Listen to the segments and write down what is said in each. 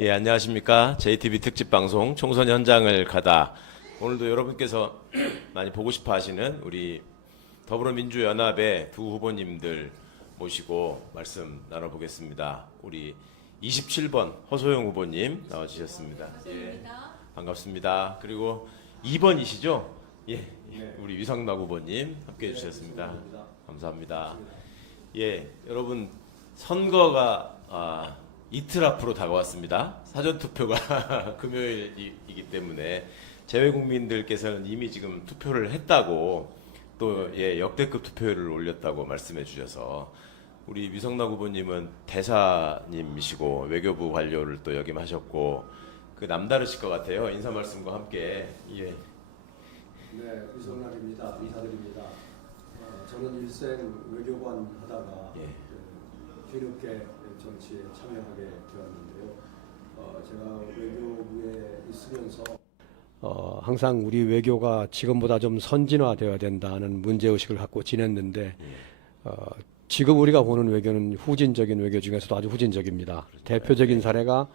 예, 안녕하십니까. JTB 특집 방송 총선 현장을 가다. 오늘도 여러분께서 많이 보고 싶어 하시는 우리 더불어민주연합의 두 후보님들 모시고 말씀 나눠보겠습니다. 우리 27번 허소영 후보님 나와주셨습니다. 예, 반갑습니다. 그리고 2번이시죠? 예, 우리 위상락 후보님 함께 해주셨습니다. 감사합니다. 예, 여러분 선거가 이틀 앞으로 다가왔습니다. 사전투표가 금요일이기 때문에 재외 국민들께서는 이미 지금 투표를 했다고 또 역대급 투표율을 올렸다고 말씀해 주셔서 우리 위성락 후보님은 대사님이시고 외교부 관료를 또 역임하셨고 그 남다르실 것 같아요. 인사 말씀과 함께. 예. 네, 위성락입니다. 인사드립니다. 저는 일생 외교관 하다가 뒤늦게 정치에 참여하게 되었는데요. 제가 외교부에 있으면서 항상 우리 외교가 지금보다 좀 선진화되어야 된다는 문제의식을 갖고 지냈는데 지금 우리가 보는 외교는 후진적인 외교 중에서도 아주 후진적입니다. 대표적인 사례가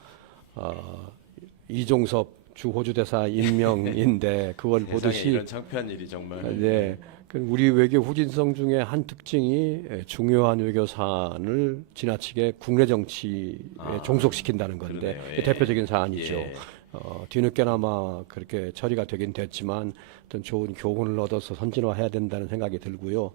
이종섭 주 호주 대사 임명인데 그걸 보듯이 이런 창피한 일이 정말. 네, 우리 외교 후진성 중에 한 특징이 중요한 외교 사안을 지나치게 국내 정치에 종속시킨다는 건데 그러네요. 대표적인 사안이죠. 예. 뒤늦게나마 그렇게 처리가 되긴 됐지만 어떤 좋은 교훈을 얻어서 선진화해야 된다는 생각이 들고요.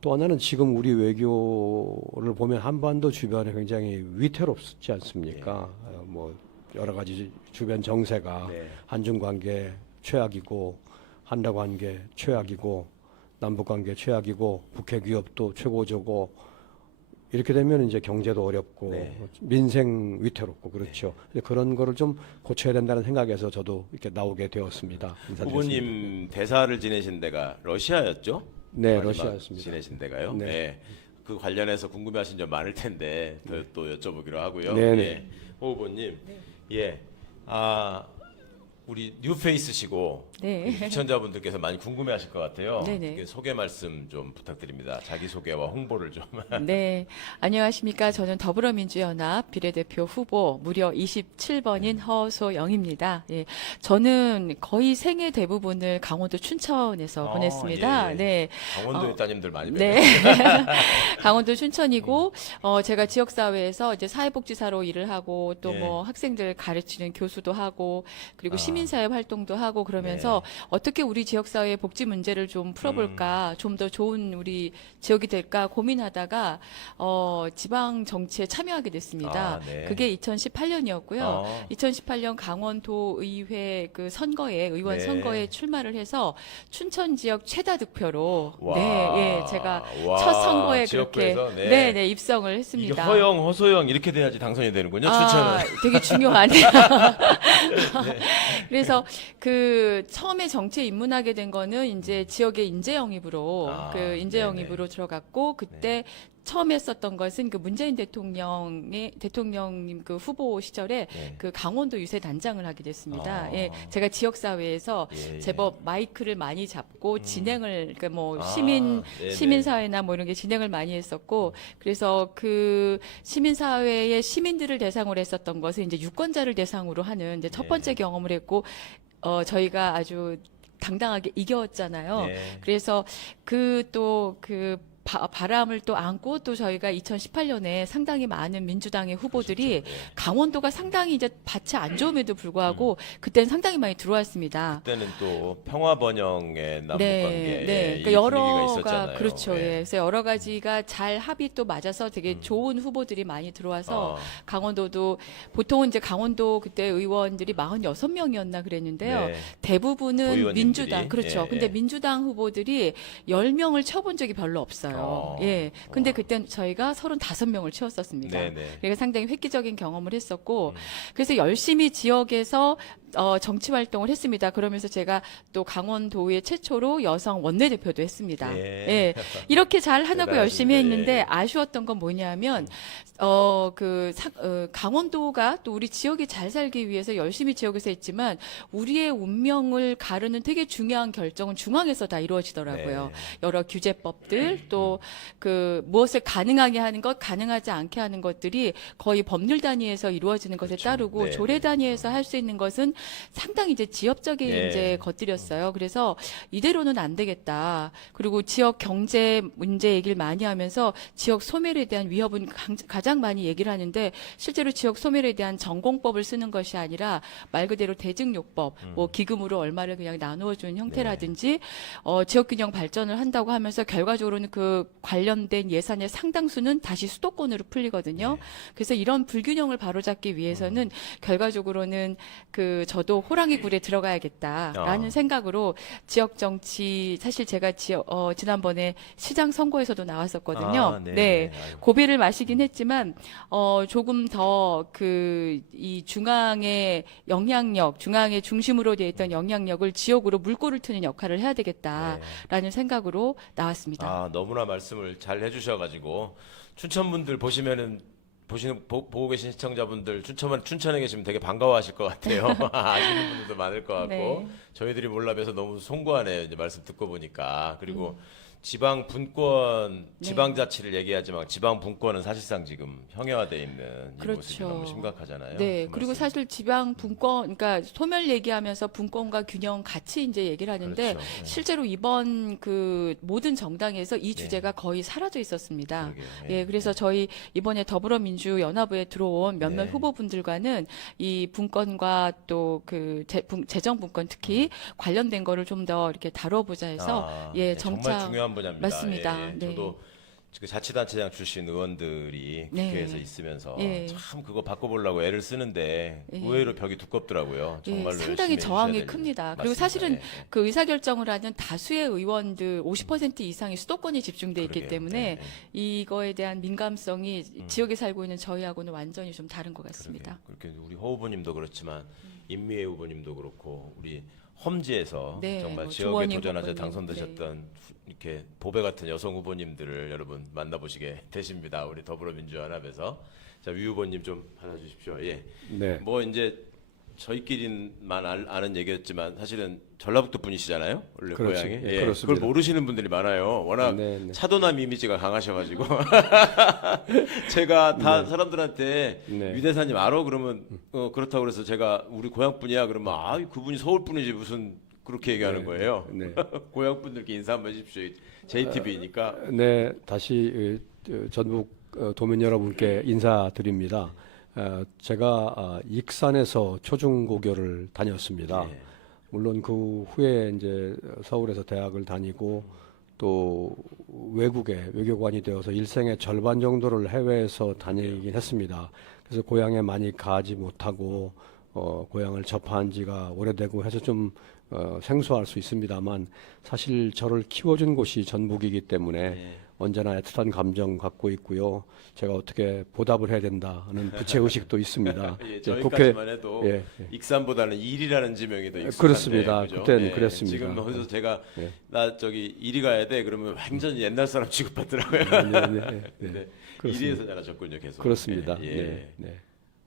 또 하나는 지금 우리 외교를 보면 한반도 주변에 굉장히 위태롭지 않습니까? 뭐 여러 가지 주변 정세가 한중 관계 최악이고 한라 관계 최악이고 남북 관계 최악이고 북핵 위협도 최고조고 이렇게 되면 이제 경제도 어렵고 민생 위태롭고 그렇죠. 그런 거를 좀 고쳐야 된다는 생각에서 저도 이렇게 나오게 되었습니다. 후보님 대사를 지내신 데가 러시아였죠? 네, 러시아였습니다. 지내신 데가요? 네. 네. 그 관련해서 궁금해하신 점 많을 텐데 또 여쭤보기로 하고요. 네네. 예. 호 후보님, 우리 뉴페이스시고 시청자분들께서 많이 궁금해하실 것 같아요. 네네. 소개 말씀 좀 부탁드립니다. 자기 소개와 홍보를 좀. 네, 안녕하십니까. 저는 더불어민주연합 비례대표 후보 무려 27번인 허소영입니다. 예, 저는 거의 생애 대부분을 강원도 춘천에서 보냈습니다. 예. 네, 강원도의 따님들 많이 네, 뵈네요. 강원도 춘천이고 제가 지역사회에서 이제 사회복지사로 일을 하고 또 뭐 학생들 가르치는 교수도 하고 그리고 시민사회 활동도 하고 그러면서 어떻게 우리 지역사회의 복지 문제를 좀 풀어볼까, 좀 더 좋은 우리 지역이 될까 고민하다가 지방 정치에 참여하게 됐습니다. 그게 2018년이었고요. 2018년 강원도 의회 그 선거에 의원 선거에 출마를 해서 춘천 지역 최다 득표로 제가 첫 선거에 그렇게 입성을 했습니다. 이게 허영, 허소영 이렇게 돼야지 당선이 되는군요. 춘천은. 되게 중요하네요. 그래서 그 처음에 정치에 입문하게 된 거는 이제 지역의 인재 영입으로 인재 영입으로 들어갔고 그때 처음 했었던 것은 그 문재인 대통령님 그 후보 시절에 그 강원도 유세 단장을 하게 됐습니다. 제가 지역 사회에서 제법 마이크를 많이 잡고 진행을 그러니까 뭐 시민 사회나 뭐 이런 게 진행을 많이 했었고 그래서 그 시민 사회의 시민들을 대상으로 했었던 것은 이제 유권자를 대상으로 하는 이제 첫 번째 경험을 저희가 아주 당당하게 이겼잖아요. 그래서 그 바람을 또 안고 또 저희가 2018년에 상당히 많은 민주당의 후보들이 강원도가 상당히 이제 밭이 안 좋음에도 불구하고 그때는 상당히 많이 들어왔습니다. 그때는 또 평화 번영의 남북 관계 그러니까 분위기가 있었잖아요. 그렇죠. 그래서 여러 가지가 잘 합이 또 맞아서 되게 좋은 후보들이 많이 들어와서 강원도도 보통은 이제 강원도 그때 의원들이 46명이었나 그랬는데요. 대부분은 민주당 그렇죠. 근데 민주당 후보들이 10명을 채워본 적이 별로 없어요. 근데 그때 저희가 35명을 채웠었습니다. 그러니까 상당히 획기적인 경험을 했었고, 그래서 열심히 지역에서 정치 활동을 했습니다. 그러면서 제가 또 강원도의 최초로 여성 원내대표도 했습니다. 예. 이렇게 잘 하려고 열심히 했는데 아쉬웠던 건 뭐냐면 강원도가 또 우리 지역이 잘 살기 위해서 열심히 지역에서 했지만 우리의 운명을 가르는 되게 중요한 결정은 중앙에서 다 이루어지더라고요. 여러 규제법들 또 무엇을 가능하게 하는 것, 가능하지 않게 하는 것들이 거의 법률 단위에서 이루어지는 것에 따르고 조례 단위에서 할 수 있는 것은 상당히 이제 지역적인 이제 것들이었어요. 그래서 이대로는 안 되겠다. 그리고 지역 경제 문제 얘기를 많이 하면서 지역 소멸에 대한 위협은 가장 많이 얘기를 하는데 실제로 지역 소멸에 대한 전공법을 쓰는 것이 아니라 말 그대로 대증요법, 뭐 기금으로 얼마를 그냥 나누어주는 형태라든지 지역균형 발전을 한다고 하면서 결과적으로는 그 관련된 예산의 상당수는 다시 수도권으로 풀리거든요. 그래서 이런 불균형을 바로잡기 위해서는 결과적으로는 저도 호랑이 굴에 들어가야겠다라는 생각으로 지역 정치 사실 제가 지난번에 시장 선거에서도 나왔었거든요. 네. 고비를 마시긴 했지만 조금 더 이 중앙의 영향력, 중앙의 중심으로 되어 있던 영향력을 지역으로 물꼬를 트는 역할을 해야 되겠다라는 생각으로 나왔습니다. 너무나 말씀을 잘 해주셔가지고 춘천 분들 보고 계신 시청자분들 춘천에 계시면 되게 반가워하실 것 같아요. 아시는 분들도 많을 것 같고 저희들이 몰라봬서 너무 송구하네요. 이제 말씀 듣고 보니까. 그리고 지방 분권, 지방자치를 얘기하지만 지방 분권은 사실상 지금 형해화돼 있는 이 모습이 너무 심각하잖아요. 네, 그 그리고 말씀. 사실 지방 분권, 그러니까 소멸 얘기하면서 분권과 균형 같이 이제 얘기를 하는데 그렇죠. 실제로 이번 모든 정당에서 이 주제가 거의 사라져 있었습니다. 그러게요. 그래서 저희 이번에 더불어민주연합에 들어온 몇몇 후보분들과는 이 분권과 또 재정 분권 특히 관련된 거를 좀 더 이렇게 다뤄보자 해서 정말 정착 중요한 분야입니다. 맞습니다. 네. 저도 그 자치단체장 출신 의원들이 국회에서 있으면서 참 그거 바꿔보려고 애를 쓰는데 의외로 벽이 두껍더라고요. 정말로 상당히 열심히 저항이 해주셔야 큽니다. 됩니다. 그리고 사실은 맞습니다. 그 의사결정을 하는 다수의 의원들 50% 이상이 수도권에 집중돼 있기 그러게요. 때문에 이거에 대한 민감성이 지역에 살고 있는 저희하고는 완전히 좀 다른 것 같습니다. 그렇게 우리 허 후보님도 그렇지만 임미애 후보님도 그렇고 우리 험지에서 정말 뭐 지역에 조원희 도전하셔 후보님, 당선되셨던 이렇게 보배 같은 여성 후보님들을 여러분 만나보시게 되십니다. 우리 더불어민주연합에서. 자, 위 후보님 좀 받아주십시오. 예. 네. 뭐 이제 저희끼리만 아는 얘기였지만 사실은 전라북도 분이시잖아요. 원래 그렇지. 고향이. 예, 그렇습니다. 그걸 모르시는 분들이 많아요. 워낙 차도남 이미지가 강하셔가지고 제가 다 사람들한테 유대사님 알아? 그러면 그렇다고 그래서 제가 우리 고향 분이야. 그러면 그분이 서울 분이지 무슨 그렇게 얘기하는 거예요. 고향 분들께 인사 한번 해주십시오. JTB니까. 네, 다시 전북 도민 여러분께 인사드립니다. 제가 익산에서 초중고교를 다녔습니다. 물론 그 후에 이제 서울에서 대학을 다니고 또 외국에 외교관이 되어서 일생의 절반 정도를 해외에서 다니긴 했습니다. 그래서 고향에 많이 가지 못하고 고향을 접한 지가 오래되고 해서 좀 생소할 수 있습니다만 사실 저를 키워준 곳이 전북이기 때문에 언제나 애틋한 감정 갖고 있고요. 제가 어떻게 보답을 해야 된다는 부채의식도 있습니다. 저희까지만 해도 익산보다는 일이라는 지명이 더 익숙한데 그렇습니다. 그죠? 그때는 그랬습니다. 지금 그래서 제가 나 이리 가야 돼 그러면 완전히 옛날 사람 취급받더라고요. 근데 이리에서 자라셨군요, 계속. 그렇습니다.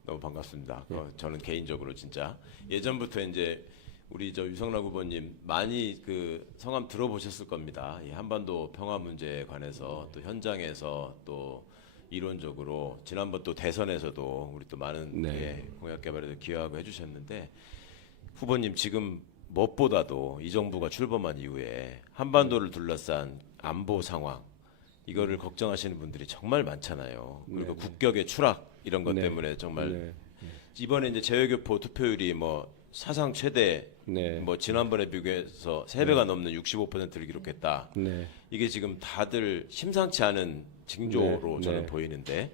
너무 반갑습니다. 저는 개인적으로 진짜 예전부터 이제 우리 유성락 후보님 많이 그 성함 들어보셨을 겁니다. 이 한반도 평화 문제에 관해서 또 현장에서 또 이론적으로 지난번 또 대선에서도 우리 또 많은 공약 개발에도 기여하고 해주셨는데 후보님 지금 무엇보다도 이 정부가 출범한 이후에 한반도를 둘러싼 안보 상황 이거를 걱정하시는 분들이 정말 많잖아요. 그리고 국격의 추락 이런 것 때문에 정말 이번에 이제 재외교포 투표율이 뭐 사상 최대 뭐 지난번에 비교해서 3배가 넘는 65%를 기록했다. 이게 지금 다들 심상치 않은 징조로 저는 보이는데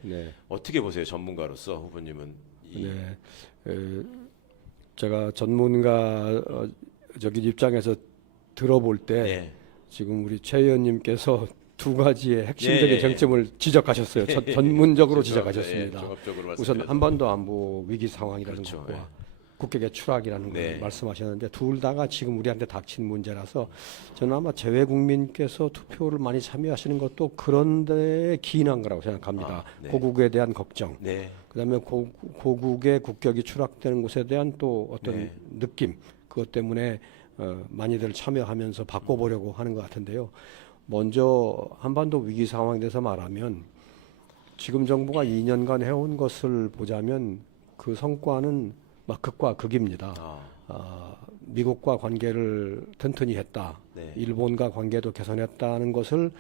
어떻게 보세요, 전문가로서 후보님은? 제가 전문가 입장에서 들어볼 때 지금 우리 최 의원님께서 두 가지의 핵심적인 쟁점을 지적하셨어요. 전문적으로 지적하셨습니다. 종합적으로 우선 한반도 안보 위기 상황이라는 그렇죠. 것과 국격의 추락이라는 걸 네. 말씀하셨는데 둘 다가 지금 우리한테 닥친 문제라서 저는 아마 재외 국민께서 투표를 많이 참여하시는 것도 그런 데에 기인한 거라고 생각합니다. 네. 고국에 대한 걱정, 네. 그다음에 고국의 국격이 추락되는 것에 대한 또 어떤 네. 느낌, 그것 때문에 많이들 참여하면서 바꿔보려고 하는 것 같은데요. 먼저 한반도 위기 상황에 대해서 말하면 지금 정부가 2년간 해온 것을 보자면 그 성과는 막 극과 극입니다. 미국과 관계를 튼튼히 했다. 네. 일본과 관계도 개선했다는 것을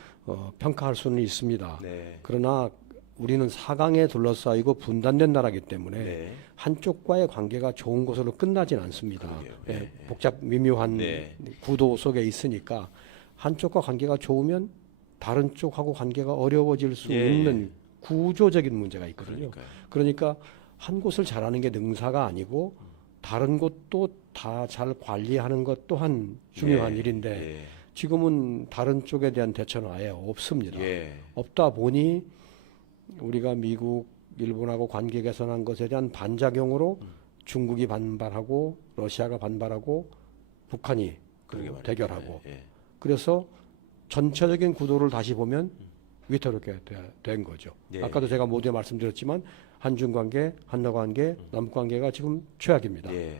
평가할 수는 있습니다. 네. 그러나 우리는 사강에 둘러싸이고 분단된 나라이기 때문에 네. 한쪽과의 관계가 좋은 것으로 끝나진 않습니다. 그러게요. 예, 네. 복잡 미묘한 네. 구도 속에 있으니까 한쪽과 관계가 좋으면 다른 쪽하고 관계가 어려워질 수 예, 있는 구조적인 문제가 있거든요. 그러니까요. 그러니까 한 곳을 잘하는 게 능사가 아니고 다른 곳도 다 잘 관리하는 것 또한 중요한 예. 일인데 예. 지금은 다른 쪽에 대한 대처는 아예 없습니다. 예. 없다 보니 우리가 미국, 일본하고 관계 개선한 것에 대한 반작용으로 중국이 반발하고 러시아가 반발하고 북한이 그러게 말이에요. 대결하고 예. 그래서 전체적인 구도를 다시 보면 위태롭게 된 거죠. 예. 아까도 제가 모두에 말씀드렸지만 한중 관계, 한러 관계, 남북 관계가 지금 최악입니다. 예.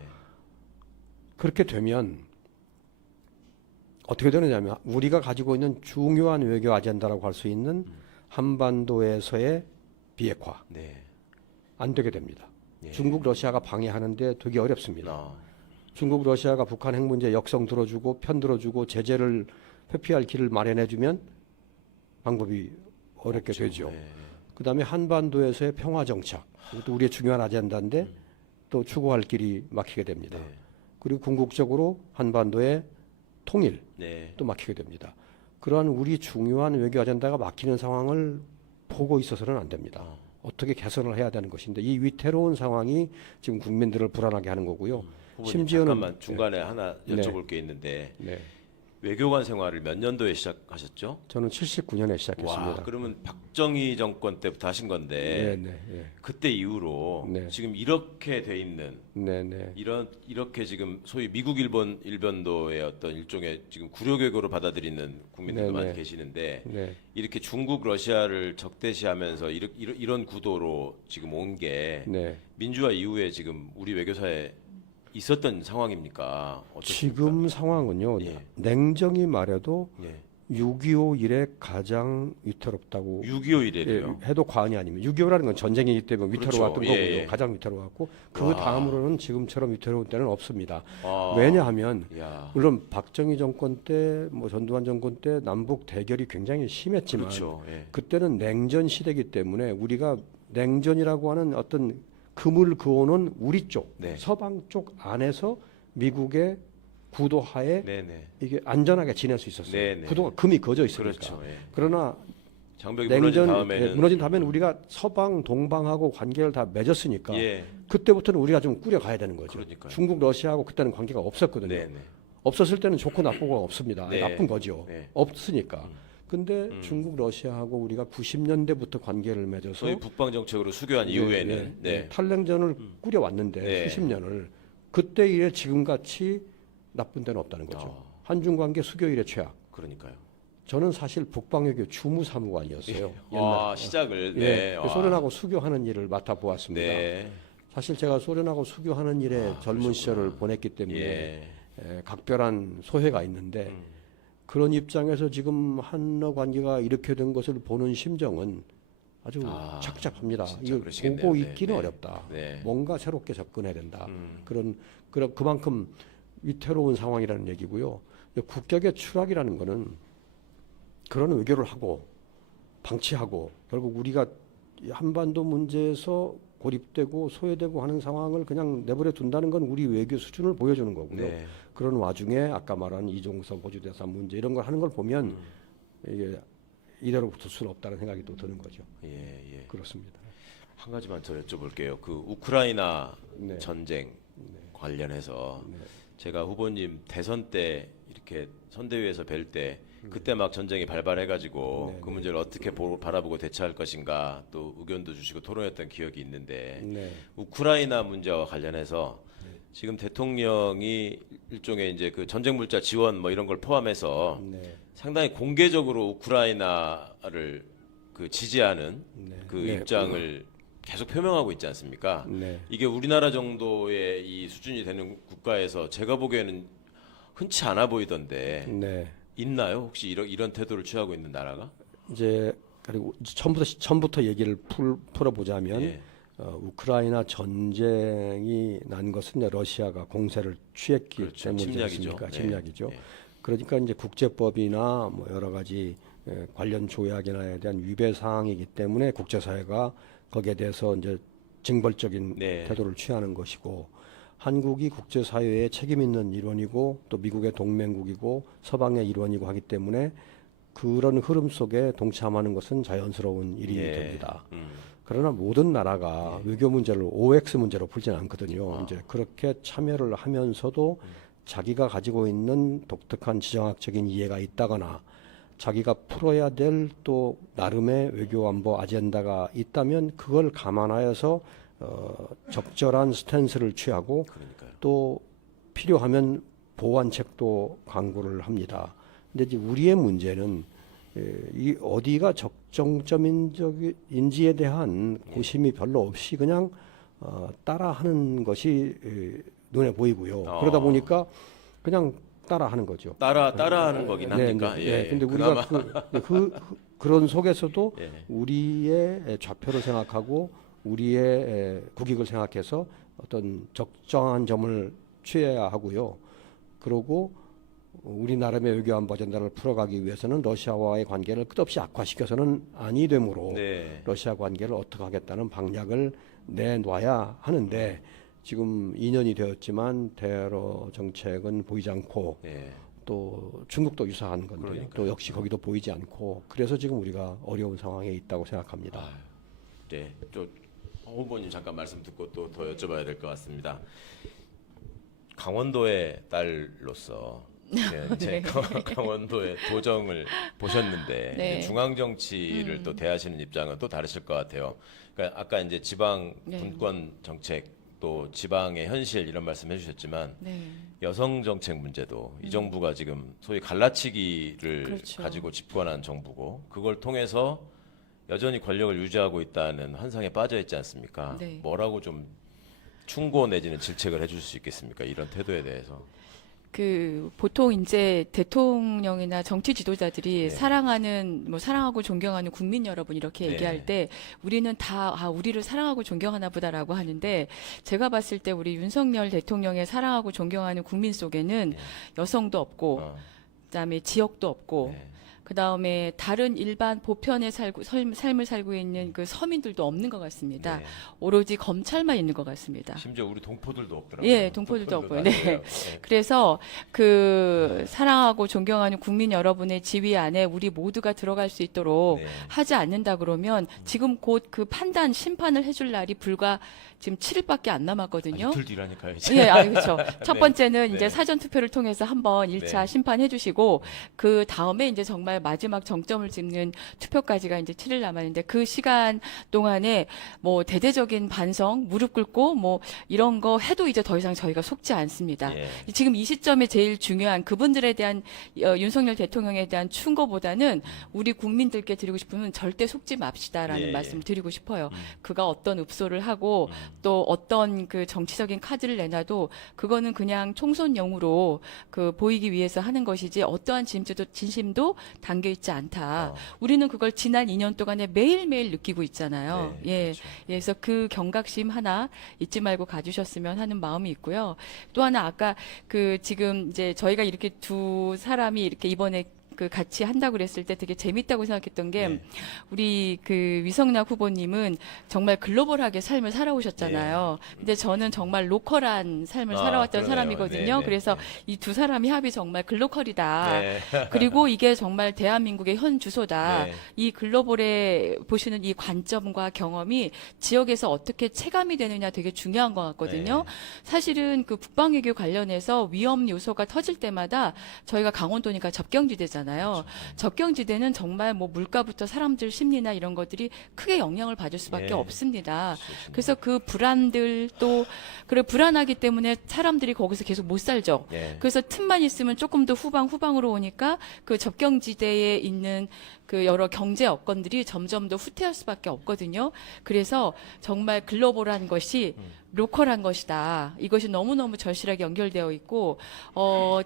그렇게 되면 어떻게 되느냐면 우리가 가지고 있는 중요한 외교 아젠다라고 할 수 있는 한반도에서의 비핵화 네. 안 되게 됩니다. 예. 중국, 러시아가 방해하는데 되게 어렵습니다. 아. 중국, 러시아가 북한 핵 문제 역성 들어주고 편 들어주고 제재를 회피할 길을 마련해주면 방법이 어렵게 되죠. 예. 그다음에 한반도에서의 평화 정착, 이것도 우리의 중요한 아젠다인데 또 추구할 길이 막히게 됩니다. 네. 그리고 궁극적으로 한반도의 통일 네. 또 막히게 됩니다. 그러한 우리 중요한 외교 아젠다가 막히는 상황을 보고 있어서는 안 됩니다. 어떻게 개선을 해야 되는 것인데 이 위태로운 상황이 지금 국민들을 불안하게 하는 거고요. 후보님, 심지어는 잠깐만 중간에 하나 여쭤볼 게 있는데 네, 외교관 생활을 몇 년도에 시작하셨죠? 저는 79년에 시작했습니다. 와, 그러면 박정희 정권 때부터 하신 건데 그때 이후로 네. 지금 이렇게 돼 있는 네. 이렇게 지금 소위 미국 일본 일변도의 어떤 일종의 지금 구려외교로 받아들이는 국민들도 네, 많이 네. 계시는데 네. 이렇게 중국 러시아를 적대시하면서 이런 구도로 지금 온 게 네. 민주화 이후에 지금 우리 외교사에 있었던 상황입니까? 어떻습니까? 지금 상황은요. 예. 냉정히 말해도 예. 6.25 이래 가장 위태롭다고 6.25 이래요. 해도 과언이 아닙니다. 6.25라는 건 전쟁이기 때문에 위태로웠던 그렇죠. 거고요. 예. 가장 위태로웠고 그 와. 다음으로는 지금처럼 위태로운 때는 없습니다. 아. 왜냐하면 야. 물론 박정희 정권 때, 뭐 전두환 정권 때 남북 대결이 굉장히 심했지만 그렇죠. 예. 그때는 냉전 시대이기 때문에 우리가 냉전이라고 하는 어떤 금을 그어놓은 우리 쪽, 네. 서방 쪽 안에서 미국의 구도하에 네네. 이게 안전하게 지낼 수 있었어요. 네네. 그동안 금이 그어져 있으니까. 그렇죠. 예. 그러나 장벽이 무너진 다음에는 무너진 다음에는 우리가 서방, 동방하고 관계를 다 맺었으니까 예. 그때부터는 우리가 좀 꾸려가야 되는 거죠. 그러니까요. 중국, 러시아하고 그때는 관계가 없었거든요. 네네. 없었을 때는 좋고 나쁘고가 없습니다. 네. 나쁜 거죠. 네. 없으니까. 근데 중국, 러시아하고 우리가 90년대부터 관계를 맺어서 소위 북방 정책으로 수교한 이후에는 네. 탈냉전을 꾸려왔는데 네. 수십 년을 그때 이래 지금같이 나쁜 데는 없다는 거죠. 한중 관계 수교 이래 최악. 그러니까요. 저는 사실 북방외교 주무사무관이었어요. 아, 시작을 네. 그 소련하고 수교하는 일을 맡아보았습니다. 네. 사실 제가 소련하고 수교하는 일에 젊은 그러셨구나. 시절을 보냈기 때문에 예. 각별한 소회가 있는데 그런 입장에서 지금 한러 관계가 이렇게 된 것을 보는 심정은 아주 착잡합니다. 진짜 이거 그러시겠네요. 보고 네, 있기는 네. 어렵다. 네. 뭔가 새롭게 접근해야 된다. 그만큼 위태로운 상황이라는 얘기고요. 국격의 추락이라는 거는 그런 외교를 하고 방치하고 결국 우리가 한반도 문제에서 고립되고 소외되고 하는 상황을 그냥 내버려 둔다는 건 우리 외교 수준을 보여주는 거고요. 네. 그런 와중에 아까 말한 이종석 호주대사 문제 이런 걸 하는 걸 보면 이게 이대로 둘 수는 없다는 생각이 또 드는 거죠. 예. 그렇습니다. 한 가지만 더 여쭤볼게요. 그 우크라이나 네. 전쟁 관련해서 제가 후보님 대선 때 이렇게 선대위에서 뵐 때 그때 막 전쟁이 발발해가지고 그 문제를 어떻게 바라보고 대처할 것인가 또 의견도 주시고 토론했던 기억이 있는데 네. 우크라이나 문제와 관련해서 지금 대통령이 일종의 이제 그 전쟁 물자 지원 뭐 이런 걸 포함해서 네. 상당히 공개적으로 우크라이나를 그 지지하는 그 네. 입장을 계속 표명하고 있지 않습니까? 네. 이게 우리나라 정도의 이 수준이 되는 국가에서 제가 보기에는 흔치 않아 보이던데 네. 있나요? 혹시 이런 태도를 취하고 있는 나라가? 이제 그리고 처음부터 얘기를 풀어보자면 예. 우크라이나 전쟁이 난 것은 이제 러시아가 공세를 취했기 그렇죠. 때문이지 침략이죠. 않습니까? 네. 침략이죠. 네. 그러니까 이제 국제법이나 뭐 여러 가지 관련 조약이나에 대한 위배 사항이기 때문에 국제사회가 거기에 대해서 이제 징벌적인 네. 태도를 취하는 것이고, 한국이 국제사회에 책임 있는 일원이고 또 미국의 동맹국이고 서방의 일원이고 하기 때문에 그런 흐름 속에 동참하는 것은 자연스러운 일이 예. 됩니다. 그러나 모든 나라가 외교 문제를 OX 문제로 풀지는 않거든요. 이제 그렇게 참여를 하면서도 자기가 가지고 있는 독특한 지정학적인 이해가 있다거나 자기가 풀어야 될 또 나름의 외교 안보 아젠다가 있다면 그걸 감안하여서 적절한 스탠스를 취하고 그러니까요. 또 필요하면 보완책도 강구를 합니다. 근데 이제 우리의 문제는 이 어디가 적정점인지에 대한 고심이 별로 없이 그냥 따라하는 것이 눈에 보이고요. 그러다 보니까 그냥 따라하는 거죠. 따라하는 거긴 합니까? 네. 예. 근데 그나마 우리가 그런 속에서도 예. 우리의 좌표를 생각하고 우리의 국익을 생각해서 어떤 적정한 점을 취해야 하고요. 그리고 우리 나름의 외교 안보 아젠다를 풀어가기 위해서는 러시아와의 관계를 끝없이 악화시켜서는 아니 되므로 네. 러시아 관계를 어떻게 하겠다는 방향을 내놔야 하는데 지금 2년이 되었지만 대러 정책은 보이지 않고 예. 또 중국도 유사한 건데 그러니까요. 또 역시 거기도 보이지 않고 그래서 지금 우리가 어려운 상황에 있다고 생각합니다. 아유, 네. 저 후보님 잠깐 말씀 듣고 또 더 여쭤봐야 될 것 같습니다. 강원도의 딸로서 제 강원도의 도정을 보셨는데 네. 중앙 정치를 또 대하시는 입장은 또 다르실 것 같아요. 그러니까 아까 이제 지방 네. 분권 정책 또 지방의 현실 이런 말씀 해주셨지만 네. 여성 정책 문제도 이 정부가 지금 소위 갈라치기를 그렇죠. 가지고 집권한 정부고 그걸 통해서 여전히 권력을 유지하고 있다는 환상에 빠져 있지 않습니까? 네. 뭐라고 좀 충고 내지는 질책을 해줄 수 있겠습니까? 이런 태도에 대해서. 그 보통 이제 대통령이나 정치 지도자들이 네. 사랑하고 존경하는 국민 여러분 이렇게 네. 얘기할 때 우리는 다 우리를 사랑하고 존경하나 보다라고 하는데 제가 봤을 때 우리 윤석열 대통령의 사랑하고 존경하는 국민 속에는 네. 여성도 없고 그다음에 지역도 없고 네. 그다음에 다른 일반 보편의 삶을 살고 있는 그 서민들도 없는 것 같습니다. 네. 오로지 검찰만 있는 것 같습니다. 심지어 우리 동포들도 없더라고요. 예, 동포들도 없고요. 네. 많아요. 그래서 그 사랑하고 존경하는 국민 여러분의 지위 안에 우리 모두가 들어갈 수 있도록 네. 하지 않는다 그러면 지금 곧 그 판단, 심판을 해줄 날이 불과 지금 7일밖에 안 남았거든요. 이틀 뒤라니까요. 이제. 예, 그렇죠. 첫 네. 번째는 네. 이제 사전 투표를 통해서 한번 1차 네. 심판해 주시고 그 다음에 이제 정말 마지막 정점을 찍는 투표까지가 이제 7일 남았는데 그 시간 동안에 뭐 대대적인 반성, 무릎 꿇고 뭐 이런 거 해도 이제 더 이상 저희가 속지 않습니다. 예. 지금 이 시점에 제일 중요한 그분들에 대한 윤석열 대통령에 대한 충고보다는 우리 국민들께 드리고 싶으면 절대 속지 맙시다라는 예. 말씀을 드리고 싶어요. 그가 어떤 읍소를 하고 또 어떤 그 정치적인 카드를 내놔도 그거는 그냥 총선용으로 그 보이기 위해서 하는 것이지 어떠한 진심도 담겨 있지 않다. 우리는 그걸 지난 2년 동안에 매일매일 느끼고 있잖아요. 네, 예. 그렇죠. 그래서 그 경각심 하나 잊지 말고 가주셨으면 하는 마음이 있고요. 또 하나 아까 그 지금 이제 저희가 이렇게 두 사람이 이렇게 이번에 그 같이 한다고 그랬을 때 되게 재밌다고 생각했던 게 네. 우리 그 위성락 후보님은 정말 글로벌하게 삶을 살아오셨잖아요. 근데 저는 정말 로컬한 삶을 살아왔던 그러네요. 사람이거든요. 네, 네, 그래서 네. 이 두 사람이 합이 정말 글로컬이다. 네. 그리고 이게 정말 대한민국의 현 주소다. 네. 이 글로벌에 보시는 이 관점과 경험이 지역에서 어떻게 체감이 되느냐 되게 중요한 것 같거든요. 네. 사실은 그 북방외교 관련해서 위험 요소가 터질 때마다 저희가 강원도니까 접경지대잖아요. 적경지대잖아요. 적경지대는 정말 뭐 물가부터 사람들 심리나 이런 것들이 크게 영향을 받을 수밖에 예. 없습니다. 그렇습니다. 그래서 그 불안들 또 그래 불안하기 때문에 사람들이 거기서 계속 못 살죠. 예. 그래서 틈만 있으면 조금 더 후방으로 오니까 그 접경지대에 있는 그 여러 경제 여건들이 점점 더 후퇴할 수밖에 없거든요. 그래서 정말 글로벌한 것이 로컬한 것이다. 이것이 너무너무 절실하게 연결되어 있고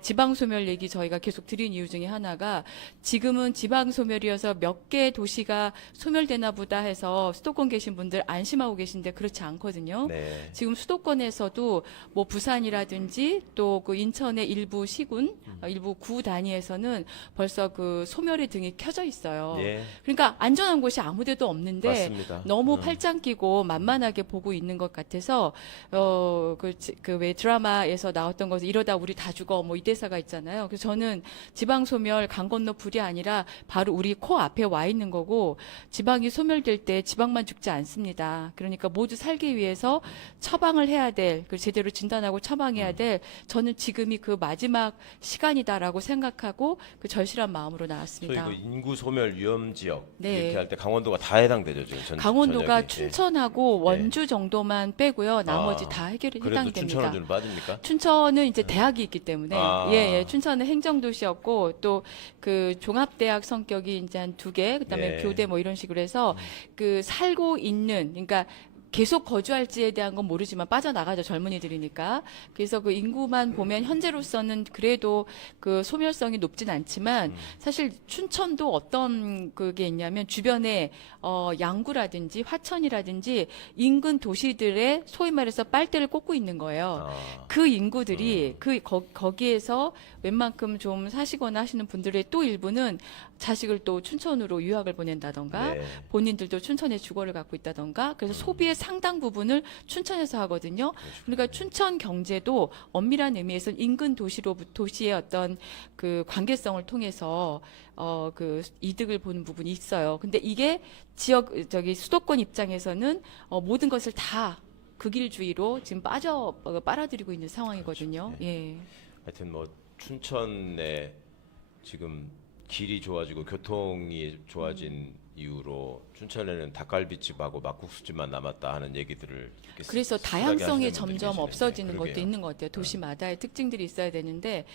지방 소멸 얘기 저희가 계속 드린 이유 중에 하나가 지금은 지방 소멸이어서 몇 개 도시가 소멸되나 보다 해서 수도권 계신 분들 안심하고 계신데 그렇지 않거든요. 네. 지금 수도권에서도 뭐 부산이라든지 또 그 인천의 일부 시군, 일부 구 단위에서는 벌써 그 소멸의 등이 켜져 있어요. 예. 그러니까 안전한 곳이 아무데도 없는데 맞습니다. 너무 팔짱 끼고 만만하게 보고 있는 것 같아서 그 왜 드라마에서 나왔던 것은 이러다 우리 다 죽어 뭐 이 대사가 있잖아요. 그래서 저는 지방 소멸 강 건너 불이 아니라 바로 우리 코 앞에 와 있는 거고 지방이 소멸될 때 지방만 죽지 않습니다. 그러니까 모두 살기 위해서 처방을 해야 될, 그 제대로 진단하고 처방해야 될 저는 지금이 그 마지막 시간이다라고 생각하고 그 절실한 마음으로 소위 나왔습니다. 그 인구 소멸 위험 지역 네. 이렇게 할 때 강원도가 다 해당되죠 지금. 강원도가 전역이. 춘천하고 원주 정도만 빼고요. 나머지 아, 다 해결이 그래도 해당이 됩니다. 춘천은 좀 빠집니까? 춘천은 이제 대학이 있기 때문에 아. 예, 춘천은 행정도시였고 또 그 종합대학 성격이 이제 한 2개 그다음에 예. 교대 뭐 이런 식으로 해서 그 살고 있는 그러니까 계속 거주할지에 대한 건 모르지만 빠져나가죠 젊은이들이니까. 그래서 그 인구만 보면 현재로서는 그래도 그 소멸성이 높진 않지만 사실 춘천도 어떤 그게 있냐면 주변에 양구라든지 화천이라든지 인근 도시들의 소위 말해서 빨대를 꽂고 있는 거예요. 아. 그 인구들이 거기에서 웬만큼 좀 사시거나 하시는 분들의 또 일부는 자식을 또 춘천으로 유학을 보낸다던가 네. 본인들도 춘천에 주거를 갖고 있다던가 그래서 소비의 상당 부분을 춘천에서 하거든요. 그러니까 춘천 경제도 엄밀한 의미에서 인근 도시의 어떤 그 관계성을 통해서 그 이득을 보는 부분이 있어요. 근데 이게 수도권 입장에서는 모든 것을 다 극일주의로 지금 빨아들이고 있는 상황이거든요. 그렇죠. 예. 하여튼 뭐 춘천에 지금 길이 좋아지고 교통이 좋아진 이유로 춘천에는 닭갈비집하고 막국수집만 남았다 하는 얘기들을 이렇게 그래서 심하게 다양성이 하시는 분들이 점점 계시네요. 없어지는 것도 그러게요. 있는 것 같아요. 도시마다의 특징들이 있어야 되는데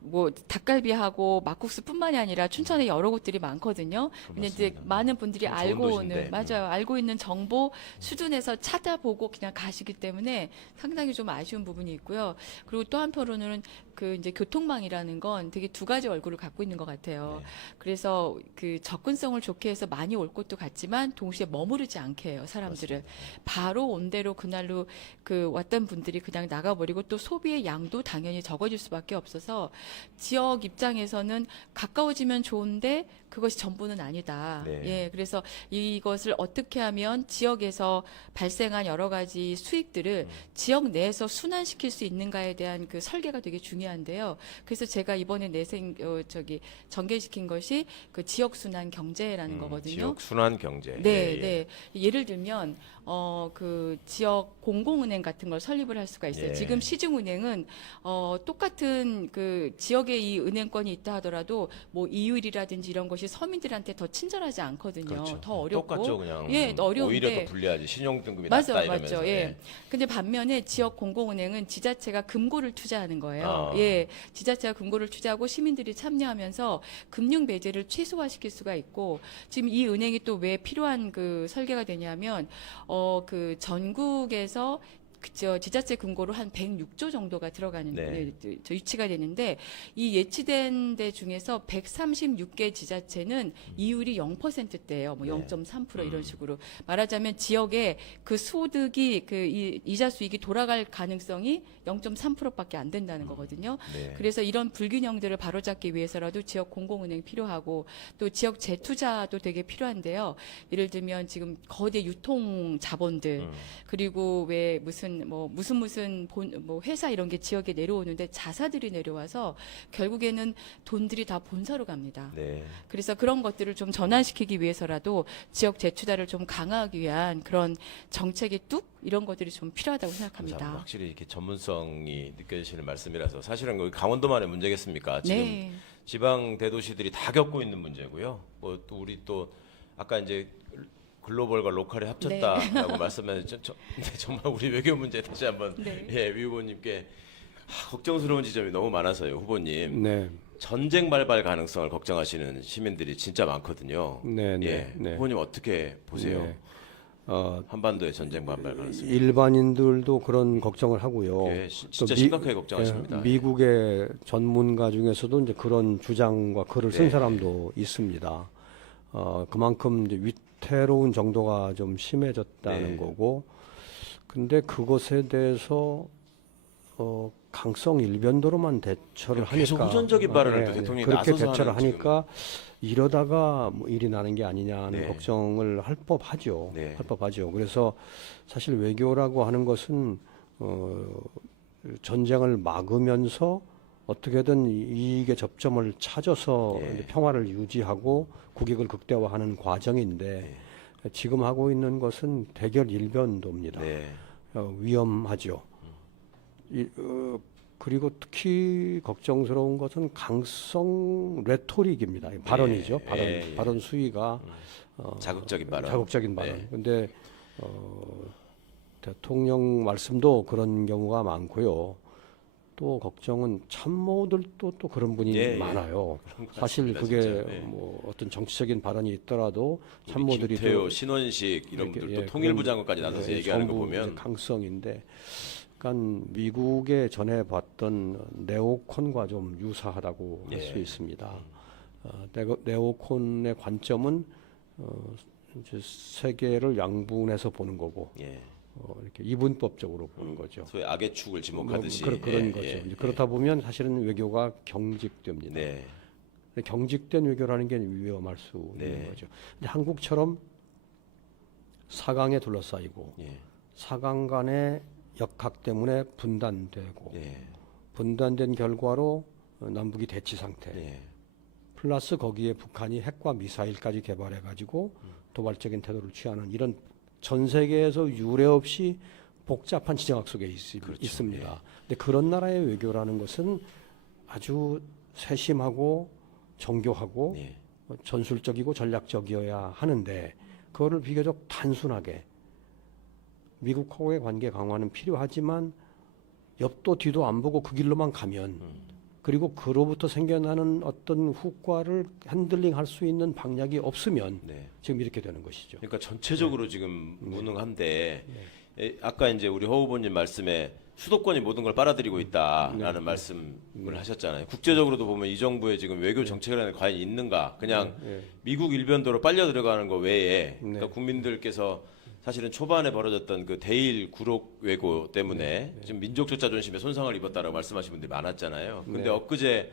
뭐 닭갈비하고 막국수뿐만이 아니라 춘천에 여러 곳들이 많거든요. 근데 이제 맞습니다. 많은 분들이 참 좋은 알고 도시인데. 오는 맞아요. 알고 있는 정보 수준에서 찾아보고 그냥 가시기 때문에 상당히 좀 아쉬운 부분이 있고요. 그리고 또 한편으로는 그 이제 교통망이라는 건 되게 두 가지 얼굴을 갖고 있는 것 같아요. 네. 그래서 그 접근성을 좋게 해서 많이 올 곳도 같지만 동시에 머무르지 않게 해요. 사람들을 바로 온 대로 그날로 그 왔던 분들이 그냥 나가버리고 또 소비의 양도 당연히 적어질 수밖에 없어서 지역 입장에서는 가까워지면 좋은데 그것이 전부는 아니다. 네. 예, 그래서 이것을 어떻게 하면 지역에서 발생한 여러 가지 수익들을 지역 내에서 순환시킬 수 있는가에 대한 그 설계가 되게 중요한데요. 그래서 제가 이번에 전개시킨 것이 그 지역 순환 경제라는 거거든요. 지역 순환 경제. 네, 예, 예. 네. 예를 들면 그 지역 공공은행 같은 걸 설립을 할 수가 있어요. 예. 지금 시중은행은 똑같은 그 지역에 이 은행권이 있다 하더라도 뭐 이율이라든지 이런 것이 서민들한테 더 친절하지 않거든요. 그렇죠. 더 어렵고. 똑같죠, 그냥. 예, 어려운데. 오히려 더 불리하지. 신용 등급이 낮다 맞아요, 이러면서. 맞죠. 예. 근데 반면에 지역 공공은행은 지자체가 금고를 투자하는 거예요. 아. 예. 지자체가 금고를 투자하고 시민들이 참여하면서 금융 배제를 최소화시킬 수가 있고 지금 이 은행이 또 왜 필요한 그 설계가 되냐면 그 전국에서 그죠. 지자체 금고로 한 106조 정도가 들어가는 네. 유치가 되는데 이 예치된 데 중에서 136개 지자체는 이율이 0%대예요. 뭐 네. 0.3% 이런 식으로 말하자면 지역에 그 소득이 그 이자 수익이 돌아갈 가능성이 0.3%밖에 안 된다는 거거든요. 네. 그래서 이런 불균형들을 바로잡기 위해서라도 지역 공공은행 필요하고 또 지역 재투자도 되게 필요한데요. 예를 들면 지금 거대 유통 자본들 그리고 왜 무슨 무슨 뭐 회사 이런 게 지역에 내려오는데 자사들이 내려와서 결국에는 돈들이 다 본사로 갑니다. 네. 그래서 그런 것들을 좀 전환시키기 위해서라도 지역 재투자를 좀 강화하기 위한 그런 정책의 뚝 이런 것들이 좀 필요하다고 참 생각합니다. 확실히 이렇게 전문성이 느껴지시는 말씀이라서 사실은 그 강원도만의 문제겠습니까? 지금 네. 지방 대도시들이 다 겪고 있는 문제고요. 뭐 또 우리 또 아까 이제 글로벌과 로컬이 합쳤다라고 말씀하셨죠. 정말 우리 외교 문제 다시 한번 네. 예, 위 후보님께 걱정스러운 지점이 너무 많아서요, 후보님. 네. 전쟁 발발 가능성을 걱정하시는 시민들이 진짜 많거든요. 네, 네, 예, 네. 후보님 어떻게 보세요? 네. 한반도의 전쟁 발발 가능성. 일반인들도 그런 걱정을 하고요. 예, 진짜 또 심각하게 걱정하십니다. 미국의 전문가 중에서도 이제 그런 주장과 글을 쓴 네. 사람도 있습니다. 그만큼 이제 위태로운 정도가 좀 심해졌다는 네. 거고, 근데 그것에 대해서 강성 일변도로만 대처를 하니까 계속 후전적인 발언을 또 대통령이 그렇게 나서서 대처를 하는 하니까 이러다가 뭐 일이 나는 게 아니냐는 네. 걱정을 할 법하죠. 네. 할 법하죠. 그래서 사실 외교라고 하는 것은 전쟁을 막으면서 어떻게든 이익의 접점을 찾아서 네. 이제 평화를 유지하고 국익을 극대화하는 과정인데 지금 하고 있는 것은 대결 일변도입니다. 네. 위험하죠. 그리고 특히 걱정스러운 것은 강성 레토릭입니다. 발언이죠. 발언 수위가 자극적인 발언. 자극적인 발언. 네. 근데 대통령 말씀도 그런 경우가 많고요. 또 걱정은 참모들도 또 그런 분이 예, 예. 많아요. 그런 것 사실 같습니다, 그게 진짜. 예. 뭐 어떤 정치적인 발언이 있더라도 우리 참모들이 김태호, 또 신원식 이런 이렇게, 분들 또 예, 통일부 그런, 장관까지 나서서 예, 얘기하는 거 전부 보면 이제 강성인데, 그러니까 미국에 전해 봤던 네오콘과 좀 유사하다고 할 수 예. 있습니다. 네오콘의 관점은 이제 세계를 양분해서 보는 거고, 예. 이렇게 이분법적으로 보는 거죠. 소위 악의 축을 지목하듯이 그런 예, 거죠. 예, 이제 예. 그렇다 보면 사실은 외교가 경직됩니다. 네. 근데 경직된 외교라는 게 위험할 수 네. 있는 거죠. 근데 한국처럼 사강에 둘러싸이고 예. 사강 간의 역학 때문에 분단되고 예. 분단된 결과로 남북이 대치 상태. 예. 플러스 거기에 북한이 핵과 미사일까지 개발해 가지고 도발적인 태도를 취하는 이런 전 세계에서 유례 없이 복잡한 지정학 속에 그렇죠. 있습니다. 예. 근데 그런 나라의 외교라는 것은 아주 세심하고 정교하고 예. 전술적이고 전략적이어야 하는데 그거를 비교적 단순하게 미국하고의 관계 강화는 필요하지만 옆도 뒤도 안 보고 그 길로만 가면 그리고 그로부터 생겨나는 어떤 후과를 핸들링할 수 있는 방략이 없으면 네. 지금 이렇게 되는 것이죠. 그러니까 전체적으로 지금 무능한데 아까 이제 우리 허 후보님 말씀에 수도권이 모든 걸 빨아들이고 있다라는 말씀을 하셨잖아요. 국제적으로도 보면 이 정부의 지금 외교 정책이라는 게 과연 있는가? 그냥 미국 일변도로 빨려 들어가는 거 외에 그러니까 국민들께서 사실은 초반에 벌어졌던 그 대일 굴욕 외고 때문에 지금 민족적 자존심에 손상을 입었다라고 말씀하신 분들이 많았잖아요. 근데 엊그제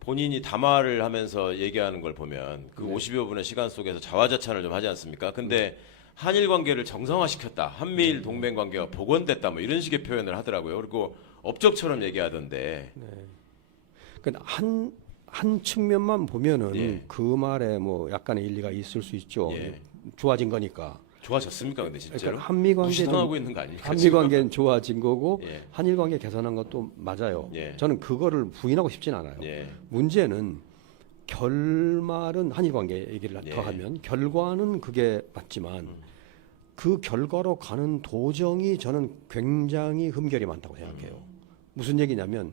본인이 담화를 하면서 얘기하는 걸 보면 그 50여 분의 시간 속에서 자화자찬을 좀 하지 않습니까? 근데 한일 관계를 정상화시켰다. 한미일 동맹 관계가 복원됐다. 뭐 이런 식의 표현을 하더라고요. 그리고 업적처럼 얘기하던데. 그러니까 한 측면만 보면은 예. 그 말에 뭐 약간의 일리가 있을 수 있죠. 예. 좋아진 거니까. 좋아졌습니까? 근데 진짜로? 그러니까 한미 관계는 무시당하고 있는 거 아닙니까? 한미 지금? 관계는 좋아진 거고 예. 한일 관계 개선한 것도 맞아요. 예. 저는 그거를 부인하고 싶진 않아요. 예. 문제는 결말은 한일 관계 얘기를 예. 더 하면 결과는 그게 맞지만 그 결과로 가는 도정이 저는 굉장히 흠결이 많다고 생각해요. 무슨 얘기냐면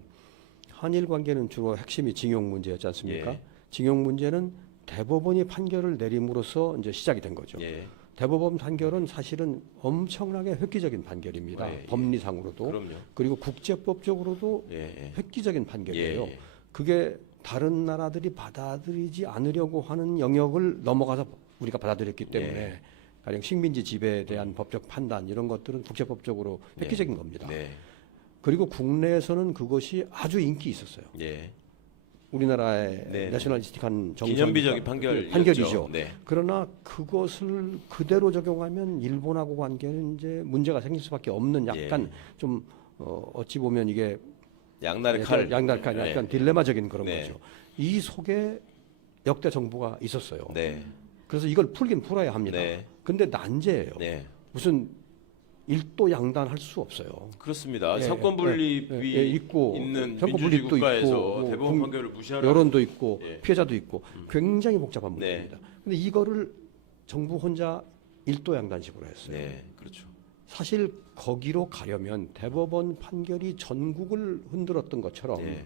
한일 관계는 주로 핵심이 징용 문제였지 않습니까? 예. 징용 문제는 대법원이 판결을 내림으로써 이제 시작이 된 거죠. 예. 대법원 판결은 사실은 엄청나게 획기적인 판결입니다. 예, 예. 법리상으로도 그럼요. 그리고 국제법적으로도 예. 예. 획기적인 판결이에요. 예, 예. 그게 다른 나라들이 받아들이지 않으려고 하는 영역을 넘어가서 우리가 받아들였기 때문에 예. 가령 식민지 지배에 대한 법적 판단 이런 것들은 국제법적으로 획기적인 겁니다. 네. 그리고 국내에서는 그것이 아주 인기 있었어요. 예. 우리나라의 네. 내셔널리스틱한 기념비적인 판결이었죠. 판결이죠. 네. 그러나 그것을 그대로 적용하면 일본하고 관계는 이제 문제가 생길 수밖에 없는 약간 좀 어찌 보면 이게 양날의 칼. 양날 칼 약간 딜레마적인 그런 네. 거죠. 이 속에 역대 정부가 있었어요. 네. 그래서 이걸 풀긴 풀어야 합니다. 네. 근데 난제예요. 네. 무슨 일도 양단할 수 없어요. 그렇습니다. 예, 상권 분립이 있고 있는 상권 민주주의 분립도 국가에서 있고, 대법원 판결을 무시하는 여론도 있고 예. 피해자도 있고 굉장히 복잡한 네. 문제입니다. 근데 이거를 정부 혼자 일도 양단식으로 했어요. 네, 그렇죠. 사실 거기로 가려면 대법원 판결이 전국을 흔들었던 것처럼 네.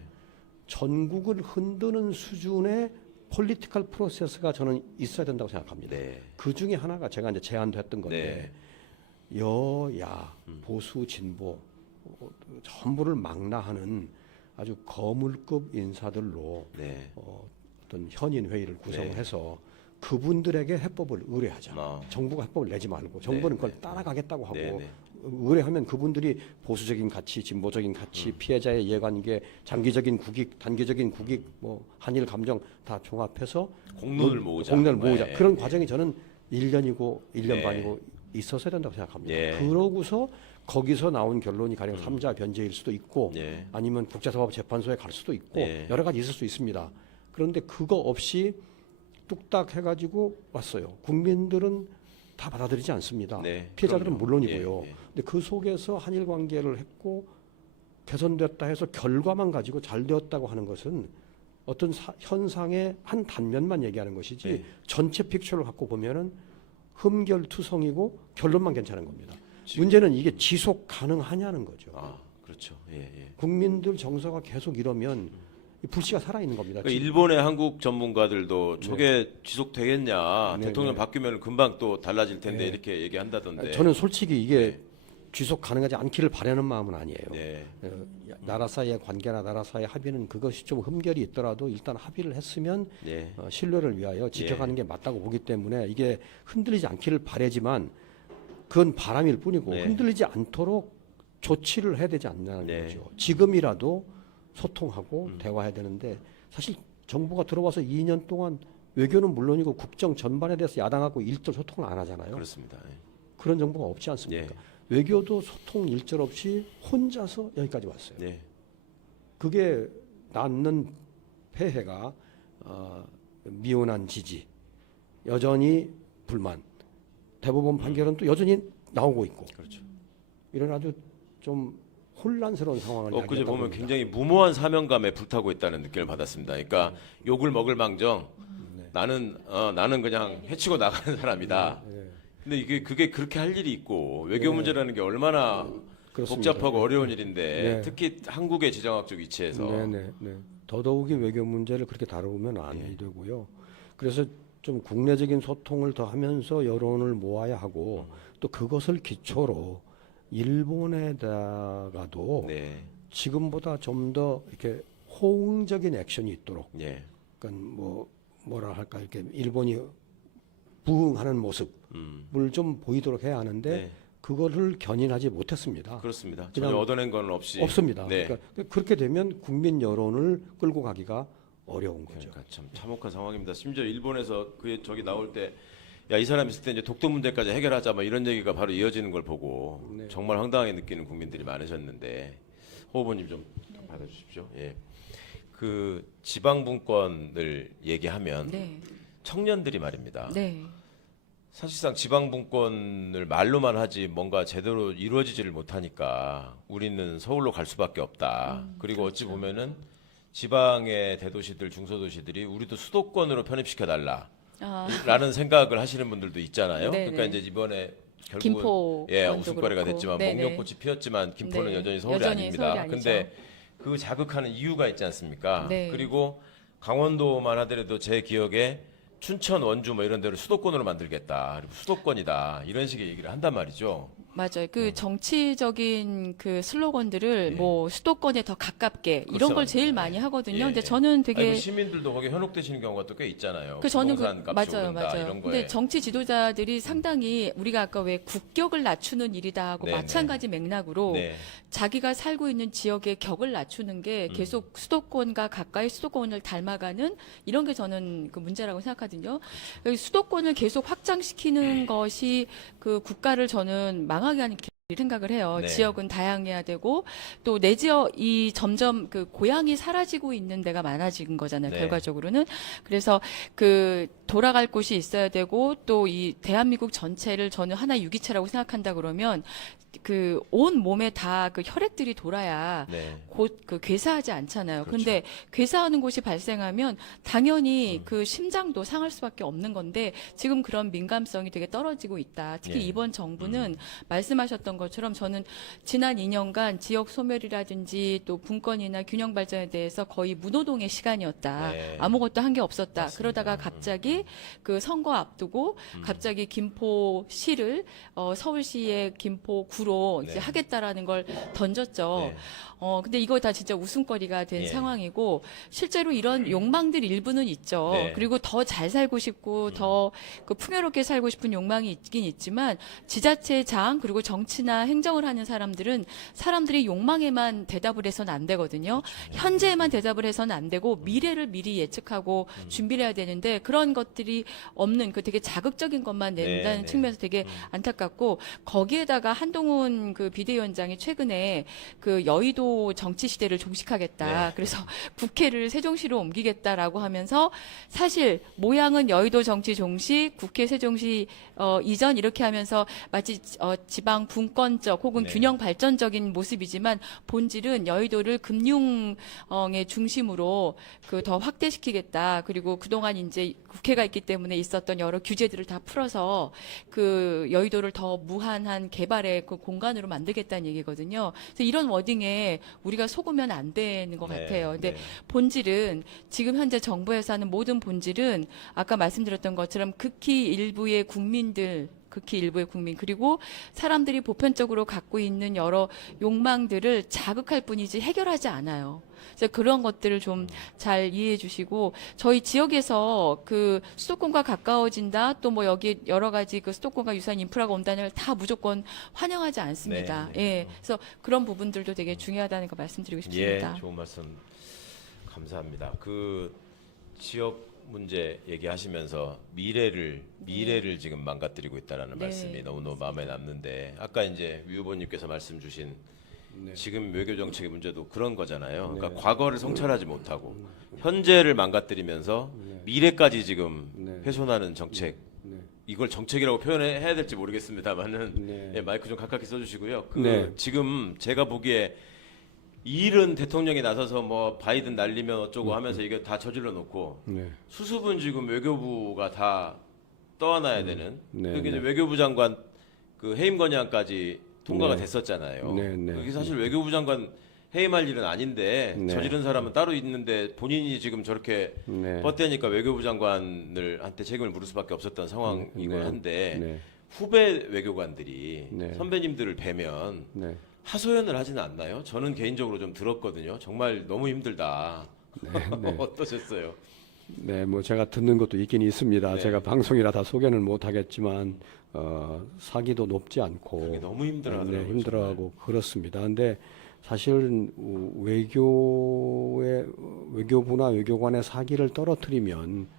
전국을 흔드는 수준의 폴리티컬 프로세스가 저는 있어야 된다고 생각합니다. 네. 그 중에 하나가 제가 이제 제안도 했던 건데 여야 보수 진보 전부를 망라하는 아주 거물급 인사들로 네. 어떤 현인 회의를 구성해서 그분들에게 해법을 의뢰하자. 아. 정부가 해법을 내지 말고 정부는 네, 그걸 따라가겠다고 하고 네, 네. 의뢰하면 그분들이 보수적인 가치, 진보적인 가치, 피해자의 이해관계, 장기적인 국익, 단기적인 국익, 뭐 한일 감정 다 종합해서 공론을 모으자. 공론을 모으자. 네. 그런 과정이 저는 1년이고 1년 네. 반이고 있었어야 된다고 생각합니다. 예. 그러고서 거기서 나온 결론이 가령 3자 변제일 수도 있고 예. 아니면 국제사법재판소에 갈 수도 있고 예. 여러 가지 있을 수 있습니다. 그런데 그거 없이 뚝딱 해가지고 왔어요. 국민들은 다 받아들이지 않습니다. 네, 피해자들은 그럼요. 물론이고요. 예, 예. 근데 그 속에서 한일 관계를 했고 개선됐다 해서 결과만 가지고 잘 되었다고 하는 것은 어떤 현상의 한 단면만 얘기하는 것이지 네. 전체 픽처를 갖고 보면은 흠결투성이고 결론만 괜찮은 겁니다. 문제는 이게 지속 가능하냐는 거죠. 아, 그렇죠. 예, 예. 국민들 정서가 계속 이러면 이 불씨가 살아 있는 겁니다. 그러니까 일본의 한국 전문가들도 저게 지속되겠냐. 네, 대통령 네. 바뀌면 금방 또 달라질 텐데 네. 이렇게 얘기한다던데. 저는 솔직히 이게 지속 가능하지 않기를 바라는 마음은 아니에요. 네. 나라 사이의 관계나 나라 사이의 합의는 그것이 좀 흠결이 있더라도 일단 합의를 했으면 네. 신뢰를 위하여 지켜가는 게 맞다고 보기 때문에 이게 흔들리지 않기를 바라지만 그건 바람일 뿐이고 네. 흔들리지 않도록 조치를 해야 되지 않냐는 네. 거죠. 지금이라도 소통하고 대화해야 되는데 사실 정부가 들어와서 2년 동안 외교는 물론이고 국정 전반에 대해서 야당하고 일절 소통을 안 하잖아요. 그렇습니다. 예. 그런 정부가 없지 않습니까? 예. 외교도 소통 일절 없이 혼자서 여기까지 왔어요. 네. 그게 낳는 폐해가 미온한 지지, 여전히 불만, 대법원 판결은 또 여전히 나오고 있고 그렇죠. 이런 아주 좀 혼란스러운 상황을 엊그제 야기했다고 보면 봅니다. 굉장히 무모한 사명감에 불타고 있다는 느낌을 받았습니다. 그러니까 욕을 먹을 망정 나는 그냥 해치고 나가는 사람이다. 근데 그게 그렇게 할 일이 있고 외교 문제라는 게 얼마나 그렇습니다. 복잡하고 어려운 일인데 네. 특히 한국의 지정학적 위치에서 네. 더더욱이 외교 문제를 그렇게 다루면 안 되고요. 그래서 좀 국내적인 소통을 더 하면서 여론을 모아야 하고 또 그것을 기초로 일본에다가도 네. 지금보다 좀 더 이렇게 호응적인 액션이 있도록 예. 그러니까 뭐라 할까 이렇게 일본이 부응하는 모습을 좀 보이도록 해야 하는데 네. 그거를 견인하지 못했습니다. 그렇습니다. 그냥 전혀 얻어낸 건 없이 없습니다. 네. 그러니까 그렇게 되면 국민 여론을 끌고 가기가 어려운 거죠. 그러니까 참 참혹한 상황입니다. 심지어 일본에서 저기 나올 때 야, 이 사람 있을 때 이제 독도 문제까지 해결하자 뭐 이런 얘기가 바로 이어지는 걸 보고 정말 황당하게 느끼는 국민들이 많으셨는데 호 후보님 좀 받아주십시오. 예. 그 지방분권을 얘기하면 네. 청년들이 말입니다. 네. 사실상 지방분권을 말로만 하지 뭔가 제대로 이루어지지를 못하니까 우리는 서울로 갈 수밖에 없다. 그리고 어찌 보면은 지방의 대도시들, 중소도시들이 우리도 수도권으로 편입시켜 달라. 라는 생각을 하시는 분들도 있잖아요. 네네. 그러니까 이제 이번에 결국은 김포 웃음거리가 그렇고. 됐지만 네네. 목련꽃이 피었지만 김포는 네. 여전히 서울이 여전히 아닙니다. 서울이 아니죠. 근데 그 자극하는 이유가 있지 않습니까? 네. 그리고 강원도만 하더라도 제 기억에 춘천, 원주 뭐 이런 데를 수도권으로 만들겠다. 그리고 수도권이다. 이런 식의 얘기를 한단 말이죠. 맞아요. 그 정치적인 그 슬로건들을 예. 뭐 수도권에 더 가깝게 이런 걸 제일 많이 하거든요. 근데 저는 아니, 되게 뭐 시민들도 거기 현혹되시는 경우가 또 꽤 있잖아요. 그 저는 부동산 값이 맞아요, 오른다, 맞아요. 이런 거에. 근데 정치 지도자들이 상당히 우리가 아까 왜 국격을 낮추는 일이다 하고 네네. 마찬가지 맥락으로 네. 자기가 살고 있는 지역의 격을 낮추는 게 계속 수도권과 가까이 수도권을 닮아가는 이런 게 저는 그 문제라고 생각하거든요. 여기 수도권을 계속 확장시키는 것이 그 국가를 저는 망하게 하는 생각을 해요. 네. 지역은 다양해야 되고 또 내 지역이 점점 그 고향이 사라지고 있는 데가 많아진 거잖아요. 네. 결과적으로는. 그래서 그 돌아갈 곳이 있어야 되고 또 이 대한민국 전체를 저는 하나의 유기체라고 생각한다 그러면 그 온 몸에 다 그 혈액들이 돌아야 네. 곧 그 괴사하지 않잖아요. 그렇죠. 근데 괴사하는 곳이 발생하면 당연히 그 심장도 상할 수밖에 없는 건데 지금 그런 민감성이 되게 떨어지고 있다. 특히 예. 이번 정부는 말씀하셨던 것처럼 저는 지난 2년간 지역 소멸이라든지 또 분권이나 균형 발전에 대해서 거의 무노동의 시간이었다. 네. 아무것도 한 게 없었다. 맞습니다. 그러다가 갑자기 그 선거 앞두고 갑자기 김포시를 서울시의 김포구로 이제 네. 하겠다라는 걸 던졌죠. 네. 근데 이거 다 진짜 웃음거리가 된 예. 상황이고 실제로 이런 욕망들 일부는 있죠. 네. 그리고 더 잘 살고 싶고 더 그 풍요롭게 살고 싶은 욕망이 있긴 있지만 지자체장 그리고 정치나 행정을 하는 사람들은 사람들이 욕망에만 대답을 해서는 안 되거든요. 현재에만 대답을 해서는 안 되고 미래를 미리 예측하고 준비를 해야 되는데 그런 것들이 없는 그 되게 자극적인 것만 낸다는 네. 측면에서 되게 안타깝고 거기에다가 한동훈 그 비대위원장이 최근에 그 여의도 정치 시대를 종식하겠다. 네. 그래서 국회를 세종시로 옮기겠다라고 하면서 사실 모양은 여의도 정치 종식, 국회 세종시 이전 이렇게 하면서 마치 지방 분권적 혹은 네. 균형 발전적인 모습이지만 본질은 여의도를 금융의 중심으로 그 더 확대시키겠다. 그리고 그동안 이제 국회가 있기 때문에 있었던 여러 규제들을 다 풀어서 그 여의도를 더 무한한 개발의 그 공간으로 만들겠다는 얘기거든요. 그래서 이런 워딩에 우리가 속으면 안 되는 것 네. 같아요. 근데 네. 본질은 지금 현재 정부에서 하는 모든 본질은 아까 말씀드렸던 것처럼 극히 일부의 국민들 극히 일부의 국민 그리고 사람들이 보편적으로 갖고 있는 여러 욕망들을 자극할 뿐이지 해결하지 않아요. 그래서 그런 것들을 좀 잘 이해해 주시고 저희 지역에서 그 수도권과 가까워진다 또 뭐 여기 여러 가지 그 수도권과 유사한 인프라가 온다는 걸 다 무조건 환영하지 않습니다. 네. 예. 그래서 그런 부분들도 되게 중요하다는 거 말씀드리고 싶습니다. 예, 좋은 말씀 감사합니다. 그 지역 문제 얘기하시면서 미래를 지금 망가뜨리고 있다라는 네. 말씀이 너무너무 마음에 남는데 아까 이제 유 후보님께서 말씀 주신 지금 외교 정책의 문제도 그런 거잖아요. 그러니까 과거를 성찰하지 못하고 현재를 망가뜨리면서 미래까지 지금 훼손하는 정책. 이걸 정책이라고 표현해야 될지 모르겠습니다만은 예, 마이크 좀 가깝게 써주시고요. 지금 제가 보기에 일은 대통령이 나서서 뭐 바이든 날리면 어쩌고 하면서 이게 다 저질러 놓고 수습은 지금 외교부가 다 떠안아야 되는 그게 이제 외교부 장관 그 해임 건의안까지 통과가 됐었잖아요. 그게 사실 외교부 장관 해임할 일은 아닌데 저지른 사람은 따로 있는데 본인이 지금 저렇게 뻗대니까 외교부 장관을 한테 책임을 물을 수밖에 없었던 상황이긴 한데 후배 외교관들이 선배님들을 뵈면 하소연을 하지는 않나요? 저는 개인적으로 좀 들었거든요. 정말 너무 힘들다. 어떠셨어요? 네, 뭐 제가 듣는 것도 있긴 있습니다. 네. 제가 방송이라 다 소개는 못 하겠지만 사기도 높지 않고 그게 너무 힘들어하더라고요. 네, 힘들어하고 그렇습니다. 근데 사실 외교부나 외교관의 사기를 떨어뜨리면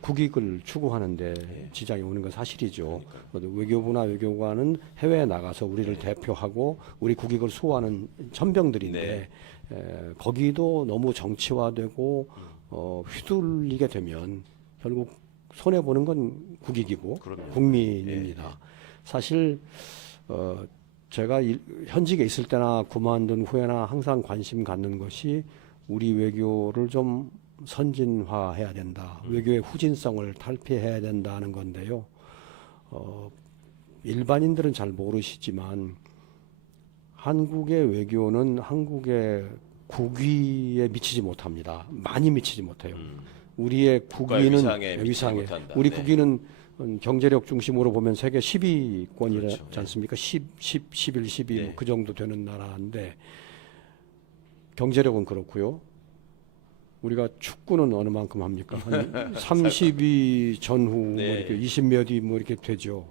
국익을 추구하는데 지장이 오는 건 사실이죠. 외교부나 외교관은 해외에 나가서 우리를 대표하고 우리 국익을 수호하는 천병들인데 거기도 너무 정치화되고 휘둘리게 되면 결국 손해 보는 건 국익이고 국민입니다. 사실 제가 현직에 있을 때나 그만둔 후에나 항상 관심 갖는 것이 우리 외교를 좀 선진화해야 된다. 외교의 후진성을 탈피해야 된다는 건데요. 일반인들은 잘 모르시지만 한국의 외교는 한국의 국위에 미치지 못합니다. 많이 미치지 못해요. 우리의 국위는 위상에 미치지 못한다. 우리 네. 국위는 경제력 중심으로 보면 세계 10위권이지 그렇죠. 않습니까? 11, 12, 네. 그 정도 되는 나라인데 경제력은 그렇고요. 우리가 축구는 어느 만큼 합니까? 한 30위 전후 뭐 네. 이렇게 20몇 위 뭐 이렇게 되죠.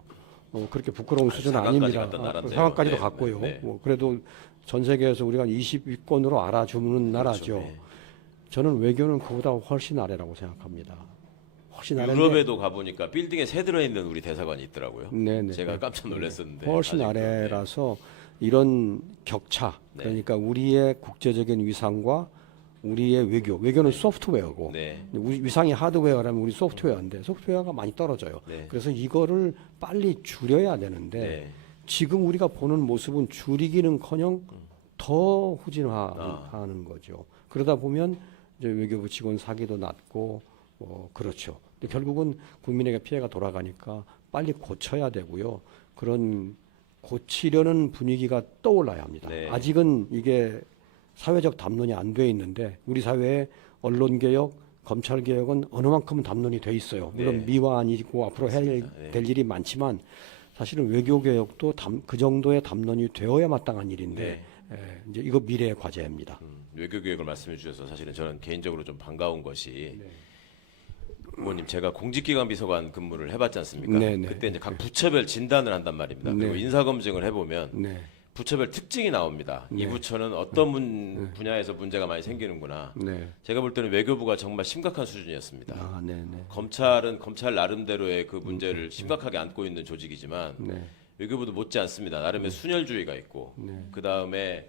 그렇게 부끄러운 수준은 상강까지 아닙니다. 갔던 나라인데요. 상황까지도 네, 갔고요. 네, 네. 뭐 그래도 전 세계에서 우리가 20위권으로 알아주는 나라죠. 그렇죠. 네. 저는 외교는 그보다 훨씬 아래라고 생각합니다. 훨씬 아래인데 유럽에도 가보니까 빌딩에 새 들어있는 우리 대사관이 있더라고요. 네네. 제가 깜짝 놀랐었는데 훨씬 아직도, 아래라서 이런 격차, 네. 그러니까 우리의 국제적인 위상과 우리의 외교는 소프트웨어고 네. 위상이 하드웨어라면 우리 소프트웨어인데 소프트웨어가 많이 떨어져요. 네. 그래서 이거를 빨리 줄여야 되는데 네. 지금 우리가 보는 모습은 줄이기는커녕 더 후진화하는 거죠. 그러다 보면 이제 외교부 직원 사기도 낮고 그렇죠. 근데 결국은 국민에게 피해가 돌아가니까 빨리 고쳐야 되고요. 그런 고치려는 분위기가 떠올라야 합니다. 네. 아직은 이게 사회적 담론이 안 돼 있는데 우리 사회에 언론 개혁, 검찰 개혁은 어느 만큼은 담론이 돼 있어요. 물론 네. 미화아니고 앞으로 해야 네. 될 일이 많지만 사실은 외교 개혁도 그 정도의 담론이 되어야 마땅한 일인데 이제 이거 미래의 과제입니다. 외교 교육을 말씀해 주셔서 사실은 저는 개인적으로 좀 반가운 것이 네. 부모님 제가 공직기관 비서관 근무를 해봤지 않습니까? 네, 네. 그때 이제 각 부처별 진단을 한단 말입니다. 그리고 네. 인사 검증을 해보면 네. 부처별 특징이 나옵니다. 이 부처는 어떤 분야에서 문제가 많이 생기는구나. 네. 제가 볼 때는 외교부가 정말 심각한 수준이었습니다. 아, 네, 네. 검찰은 검찰 나름대로의 그 문제를 심각하게 안고 있는 조직이지만 네. 외교부도 못지 않습니다. 나름의 순혈주의가 있고 네. 그 다음에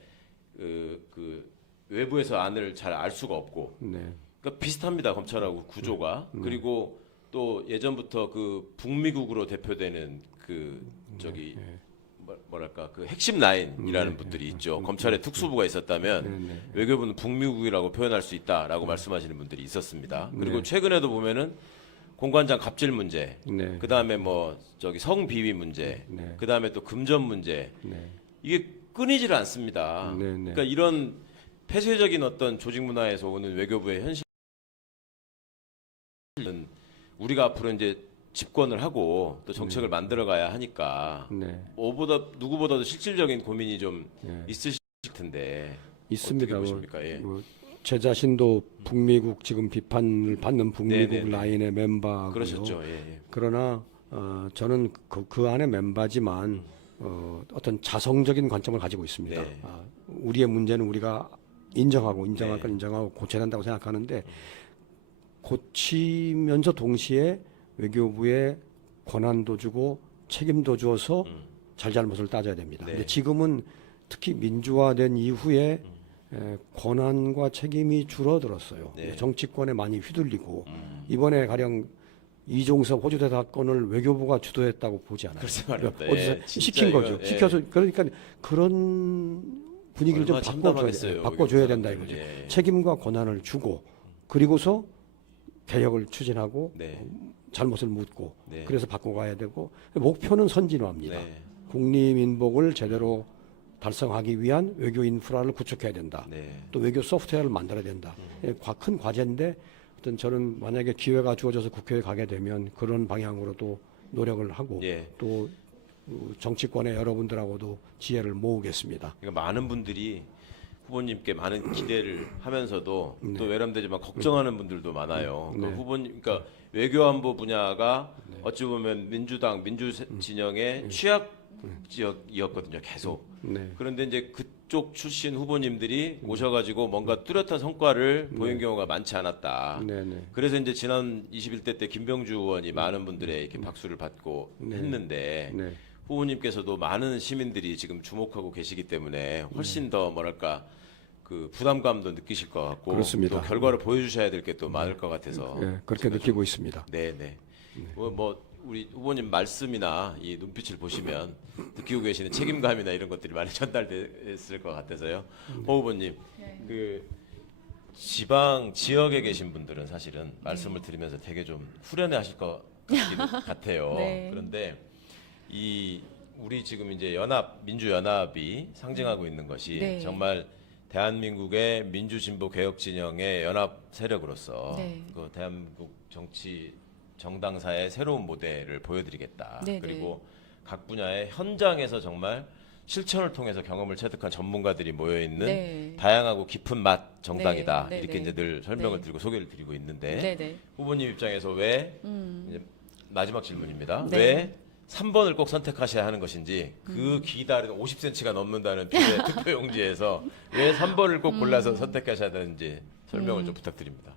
그 외부에서 안을 잘 알 수가 없고 네. 그러니까 비슷합니다. 검찰하고 구조가 그리고 또 예전부터 그 북미국으로 대표되는 그 저기 뭐랄까 그 핵심 라인이라는 분들이 있죠. 검찰에 특수부가 있었다면 외교부는 북미국이라고 표현할 수 있다라고 말씀하시는 분들이 있었습니다. 그리고 최근에도 보면은 공관장 갑질 문제, 네. 그 다음에 뭐 저기 성비위 문제, 네. 그 다음에 또 금전 문제 네. 이게 끊이질 않습니다. 네, 네. 그러니까 이런 폐쇄적인 어떤 조직 문화에서 오는 외교부의 현실은 우리가 앞으로 이제 집권을 하고 또 정책을 만들어가야 하니까 네. 누구보다도 실질적인 고민이 좀 네. 있으실 텐데 있습니다. 어떻게 보십니까? 예. 제 자신도 북미국 지금 비판을 받는 북미국 네, 네, 네. 라인의 멤버고요. 그러셨죠. 예, 예. 그러나 저는 그 안에 멤버지만 어떤 자성적인 관점을 가지고 있습니다. 네. 우리의 문제는 우리가 인정하고 인정할 네. 건 인정하고 고쳐야 한다고 생각하는데 고치면서 동시에 외교부에 권한도 주고 책임도 주어서 잘잘못을 따져야 됩니다. 네. 근데 지금은 특히 민주화된 이후에 권한과 책임이 줄어들었어요. 네. 정치권에 많이 휘둘리고 이번에 가령 이종섭 호주 대사 건을 외교부가 주도했다고 보지 않아요. 글쎄 말입니다. 어디서 예, 진짜 시킨 이거, 거죠. 예. 시켜서 그러니까 그런 분위기를 좀 얼마나 바꿔줘야, 참담하겠어요, 바꿔줘야 외교부 된다 사람들. 이거죠. 예. 책임과 권한을 주고 그리고서 개혁을 추진하고 네. 잘못을 묻고 네. 그래서 바꿔가야 되고 목표는 선진화입니다. 네. 국립인복을 제대로 달성하기 위한 외교 인프라를 구축해야 된다. 네. 또 외교 소프트웨어를 만들어야 된다. 큰 과제인데 어떤 저는 만약에 기회가 주어져서 국회에 가게 되면 그런 방향으로도 노력을 하고 예. 또 정치권의 여러분들하고도 지혜를 모으겠습니다. 그러니까 많은 분들이 후보님께 많은 기대를 하면서도 네. 또 외람되지만 걱정하는 분들도 많아요. 그 네. 후보님, 그러니까 외교안보 분야가 어찌 보면 민주당 민주 진영의 취약 지역이었거든요, 계속. 네. 그런데 이제 그쪽 출신 후보님들이 오셔가지고 뭔가 뚜렷한 성과를 보인 경우가 많지 않았다. 네, 네. 그래서 이제 지난 21대 때 김병주 의원이 많은 분들의 이렇게 박수를 받고 했는데 네. 후보님께서도 많은 시민들이 지금 주목하고 계시기 때문에 훨씬 더 뭐랄까 그 부담감도 느끼실 것 같고 그렇습니다. 또 결과를 보여주셔야 될 게 또 많을 것 같아서 그렇게 느끼고 있습니다. 네네 뭐 우리 후보님 말씀이나 이 눈빛을 보시면 느끼고 계시는 책임감이나 이런 것들이 많이 전달됐을 것 같아서요. 호 후보님 그 지방 지역에 계신 분들은 사실은 말씀을 드리면서 되게 좀 후련해하실 것 같아요. 네. 그런데 이 우리 지금 이제 민주연합이 상징하고 있는 것이 네. 정말 대한민국의 민주진보 개혁 진영의 연합 세력으로서 네. 그 대한민국 정치 정당사의 새로운 모델을 보여드리겠다. 네네. 그리고 각 분야의 현장에서 정말 실천을 통해서 경험을 체득한 전문가들이 모여 있는 네. 다양하고 깊은 맛 정당이다. 네, 네, 이렇게 네. 이제 늘 설명을 네. 드리고 소개를 드리고 있는데 네네. 후보님 입장에서 왜 이제 마지막 질문입니다. 네. 왜 3번을 꼭 선택하셔야 하는 것인지 그 기다리는 50cm가 넘는다는 비례 투표용지에서 왜 3번을 꼭 골라서 선택하셔야 되는지 설명을 좀 부탁드립니다.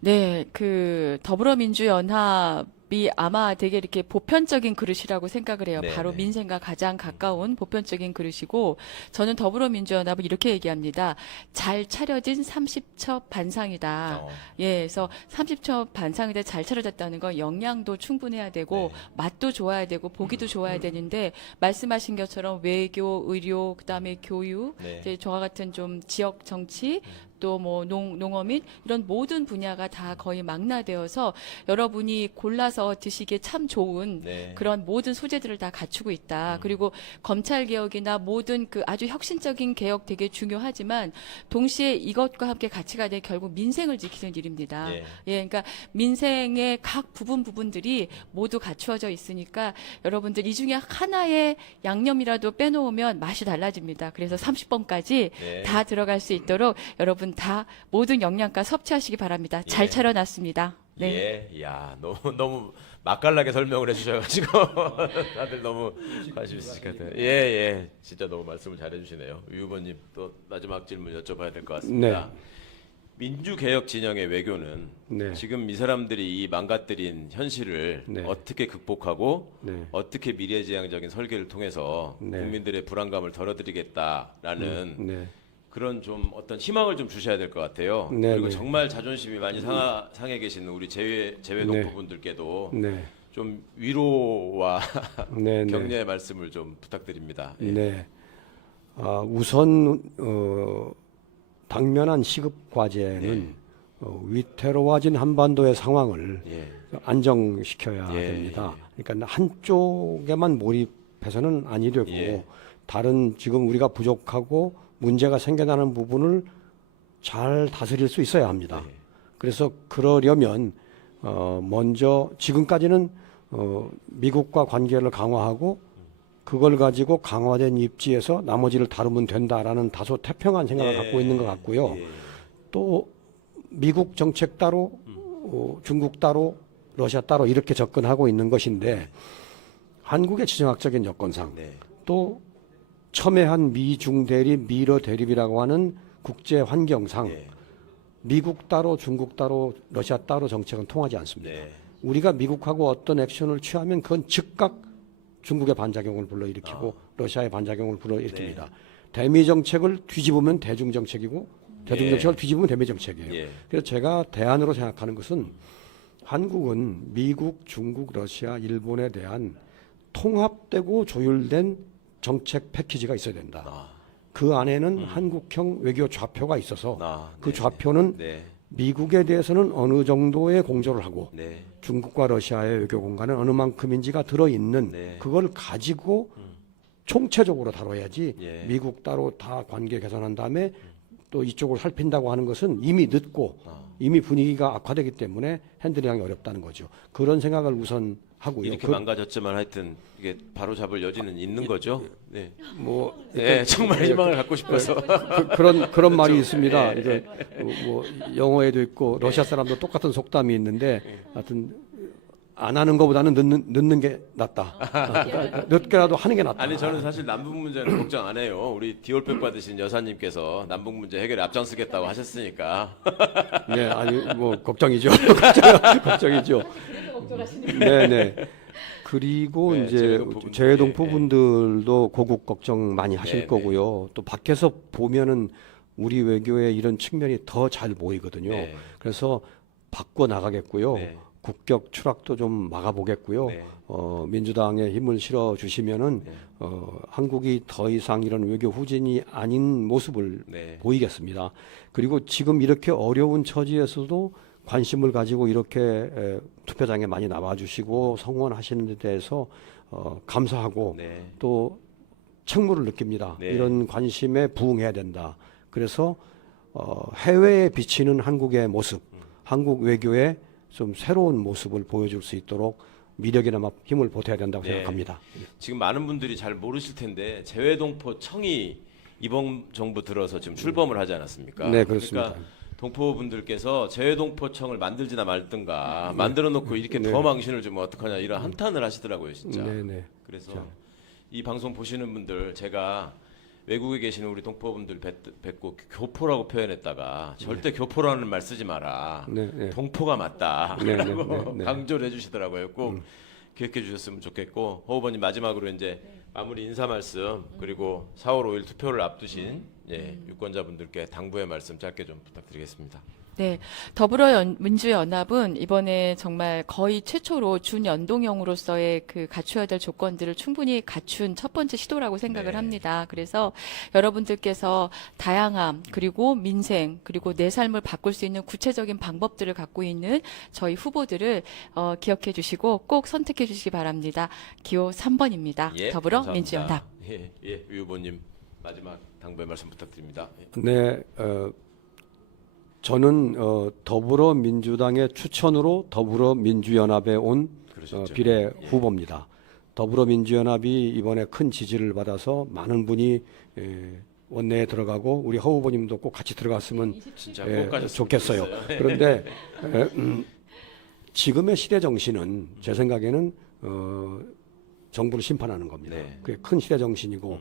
네, 그 더불어민주연합이 아마 되게 이렇게 보편적인 그릇이라고 생각을 해요. 네, 바로 네. 민생과 가장 가까운 보편적인 그릇이고 저는 더불어민주연합은 이렇게 얘기합니다. 잘 차려진 30첩 반상이다. 예, 그래서 30첩 반상인데 잘 차려졌다는 건 영양도 충분해야 되고 네. 맛도 좋아야 되고 보기도 좋아야 되는데 말씀하신 것처럼 외교, 의료, 그다음에 교육, 네. 이제 저와 같은 좀 지역 정치 또 뭐 농어민 이런 모든 분야가 다 거의 망라되어서 여러분이 골라서 드시기에 참 좋은 네. 그런 모든 소재들을 다 갖추고 있다. 그리고 검찰 개혁이나 모든 그 아주 혁신적인 개혁 되게 중요하지만 동시에 이것과 함께 같이 가야 될 결국 민생을 지키는 일입니다. 예. 예, 그러니까 민생의 각 부분들이 모두 갖추어져 있으니까 여러분들 이 중에 하나의 양념이라도 빼놓으면 맛이 달라집니다. 그래서 30번까지 네. 다 들어갈 수 있도록 여러분 다 모든 영양가 섭취하시기 바랍니다. 잘 예. 차려놨습니다. 네. 예, 야, 너무 맛깔나게 설명을 해주셔가지고 다들 너무 관심 있으실 것 같아요. 예, 예, 진짜 너무 말씀을 잘해주시네요. 유 후보님 또 마지막 질문 여쭤봐야 될 것 같습니다. 민주개혁 진영의 외교는 네. 지금 이 사람들이 이 망가뜨린 현실을 네. 어떻게 극복하고 네. 어떻게 미래지향적인 설계를 통해서 네. 국민들의 불안감을 덜어드리겠다라는 네. 그런 좀 어떤 희망을 좀 주셔야 될 것 같아요. 네, 그리고 네. 정말 자존심이 많이 상해 계시는 우리 재외 네. 동포분들께도 네. 좀 위로와 네. 네. 격려의 말씀을 좀 부탁드립니다. 예. 네. 우선 당면한 시급 과제는 위태로워진 한반도의 상황을 예. 안정시켜야 예, 됩니다. 그러니까 한쪽에만 몰입해서는 아니 되고 예. 다른 지금 우리가 부족하고 문제가 생겨나는 부분을 잘 다스릴 수 있어야 합니다. 예. 그래서 그러려면 먼저 지금까지는 미국과 관계를 강화하고 그걸 가지고 강화된 입지에서 나머지를 다루면 된다라는 다소 태평한 생각을 예. 갖고 있는 것 같고요. 예. 또 미국 정책 따로 중국 따로 러시아 따로 이렇게 접근하고 있는 것인데 한국의 지정학적인 여건상 네. 또 첨예한 미중 대립, 미러 대립이라고 하는 국제 환경상 예. 미국 따로 중국 따로 러시아 따로 정책은 통하지 않습니다. 네. 우리가 미국하고 어떤 액션을 취하면 그건 즉각 중국의 반작용을 불러일으키고 러시아의 반작용을 불러일으킵니다. 대미 정책을 뒤집으면 대중 정책이고 대중 예. 정책을 뒤집으면 대미 정책이에요. 예. 그래서 제가 대안으로 생각하는 것은 한국은 미국, 중국, 러시아, 일본에 대한 통합되고 조율된 정책 패키지가 있어야 된다. 아, 그 안에는 한국형 외교 좌표가 있어서 그 네. 좌표는 네. 미국에 대해서는 어느 정도의 공조를 하고 네. 중국과 러시아의 외교 공간은 어느 만큼인지가 들어있는 네. 그걸 가지고 총체적으로 다뤄야지 예. 미국 따로 다 관계 개선한 다음에 또 이쪽을 살핀다고 하는 것은 이미 늦고 이미 분위기가 악화되기 때문에 핸들링하기 어렵다는 거죠. 그런 생각을 우선 하고요. 이렇게 망가졌지만 하여튼 이게 바로 잡을 여지는 있는 거죠. 네. 뭐 네, 정말 희망을 갖고 싶어서. 그런 말이 있습니다. 예. 이제 뭐 영어에도 있고 러시아 사람도 똑같은 속담이 있는데 하여튼 안 하는 것보다는 늦는 게 낫다. 그러니까 늦게라도 하는 게 낫다. 아니 저는 사실 남북 문제는 걱정 안 해요. 우리 디올백 받으신 여사님께서 남북 문제 해결에 앞장서겠다고 하셨으니까. 네, 아니 뭐 걱정이죠. 걱정이죠. 네, 네. 그리고 네, 이제 재외동포분들. 재외동포분들도 고국 걱정 많이 하실 네, 거고요. 또 밖에서 보면은 우리 외교의 이런 측면이 더 잘 보이거든요. 네. 그래서 바꿔 나가겠고요. 네. 국격 추락도 좀 막아보겠고요. 네. 민주당에 힘을 실어 주시면은 한국이 더 이상 이런 외교 후진이 아닌 모습을 네. 보이겠습니다. 그리고 지금 이렇게 어려운 처지에서도 관심을 가지고 이렇게 투표장에 많이 나와주시고 성원하시는 데 대해서 감사하고 네. 또 책무를 느낍니다. 네. 이런 관심에 부응해야 된다. 그래서 해외에 비치는 한국의 모습, 한국 외교의 좀 새로운 모습을 보여줄 수 있도록 미력이나마 힘을 보태야 된다고 네. 생각합니다. 지금 많은 분들이 잘 모르실 텐데 재외동포청이 이번 정부 들어서 지금 출범을 하지 않았습니까? 네, 그렇습니다. 그러니까 동포분들께서 재외동포청을 만들지나 말든가 만들어 놓고 이렇게 더 망신을 주면 어떡하냐 이런 한탄을 하시더라고요, 진짜. 네, 네. 그래서 이 방송 보시는 분들 제가 외국에 계시는 우리 동포분들 뵙고 교포라고 표현했다가 절대 교포라는 말 쓰지 마라. 네, 네. 동포가 맞다라고 네, 네, 네, 네. 강조를 해주시더라고요. 꼭 기억해 주셨으면 좋겠고 허 후보님 마지막으로 이제 마무리 인사 말씀 그리고 4월 5일 투표를 앞두신 유권자분들께 당부의 말씀 짧게 좀 부탁드리겠습니다. 네, 민주연합은 이번에 정말 거의 최초로 준연동형으로서의 그 갖춰야 될 조건들을 충분히 갖춘 첫 번째 시도라고 생각을 네. 합니다. 그래서 여러분들께서 다양함, 그리고 민생, 그리고 내 삶을 바꿀 수 있는 구체적인 방법들을 갖고 있는 저희 후보들을 기억해 주시고 꼭 선택해 주시기 바랍니다. 기호 3번입니다. 더불어민주연합. 예, 유 후보님 마지막 당부의 말씀 부탁드립니다. 예. 네, 저는 더불어민주당의 추천으로 더불어민주연합에 온 그러셨죠. 비례 후보입니다. 더불어민주연합이 이번에 큰 지지를 받아서 많은 분이 원내에 들어가고 우리 허 후보님도 꼭 같이 들어갔으면 진짜 꼭 가셨으면 좋겠어요. 좋겠어요. 그런데 지금의 시대 정신은 제 생각에는 정부를 심판하는 겁니다. 네. 그게 큰 시대 정신이고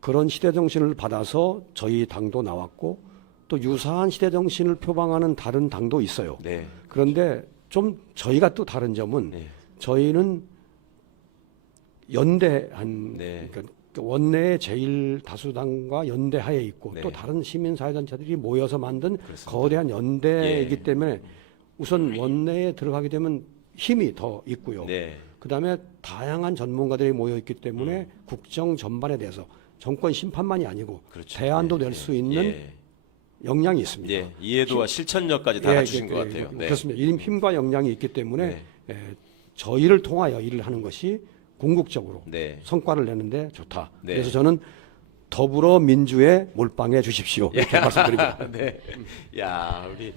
그런 시대 정신을 받아서 저희 당도 나왔고 또 유사한 시대 정신을 표방하는 다른 당도 있어요. 네. 그런데 좀 저희가 또 다른 점은 네. 저희는 연대한 네. 그러니까 원내의 제일 다수당과 연대하에 있고 네. 또 다른 시민사회단체들이 모여서 만든 그렇습니다. 거대한 연대이기 예. 때문에 우선 원내에 들어가게 되면 힘이 더 있고요. 네. 그다음에 다양한 전문가들이 모여 있기 때문에 국정 전반에 대해서 정권 심판만이 아니고 그렇죠. 대안도 예, 낼 수 예, 있는 예. 역량이 있습니다. 예, 이해도와 실천력까지 다 갖추신 것 같아요. 네. 그렇습니다. 힘과 역량이 있기 때문에 네. 저희를 통하여 일을 하는 것이 궁극적으로 네. 성과를 내는데 좋다. 네. 그래서 저는 더불어민주에 몰빵해 주십시오. 이렇게 말씀드립니다. 네. 야, 우리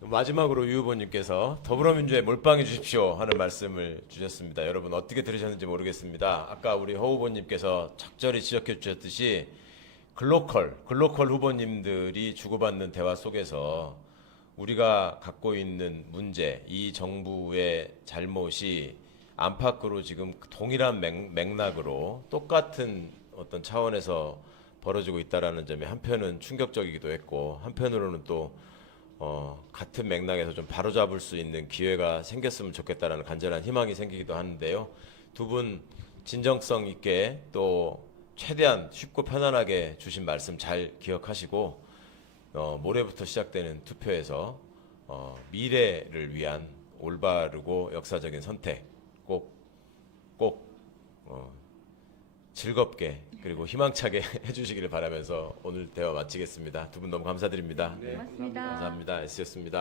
마지막으로 유 후보님께서 더불어민주에 몰빵해 주십시오 하는 말씀을 주셨습니다. 여러분 어떻게 들으셨는지 모르겠습니다. 아까 우리 허 후보님께서 적절히 지적해 주셨듯이 글로컬 후보님들이 주고받는 대화 속에서 우리가 갖고 있는 문제, 이 정부의 잘못이 안팎으로 지금 동일한 맥락으로 똑같은 어떤 차원에서 벌어지고 있다라는 점이 한편은 충격적이기도 했고 한편으로는 또 같은 맥락에서 좀 바로잡을 수 있는 기회가 생겼으면 좋겠다라는 간절한 희망이 생기기도 하는데요. 두 분 진정성 있게 또 최대한 쉽고 편안하게 주신 말씀 잘 기억하시고 모레부터 시작되는 투표에서 미래를 위한 올바르고 역사적인 선택 꼭 즐겁게 그리고 희망차게 해주시기를 바라면서 오늘 대화 마치겠습니다. 두 분 너무 감사드립니다. 고맙습니다. 감사합니다. S였습니다.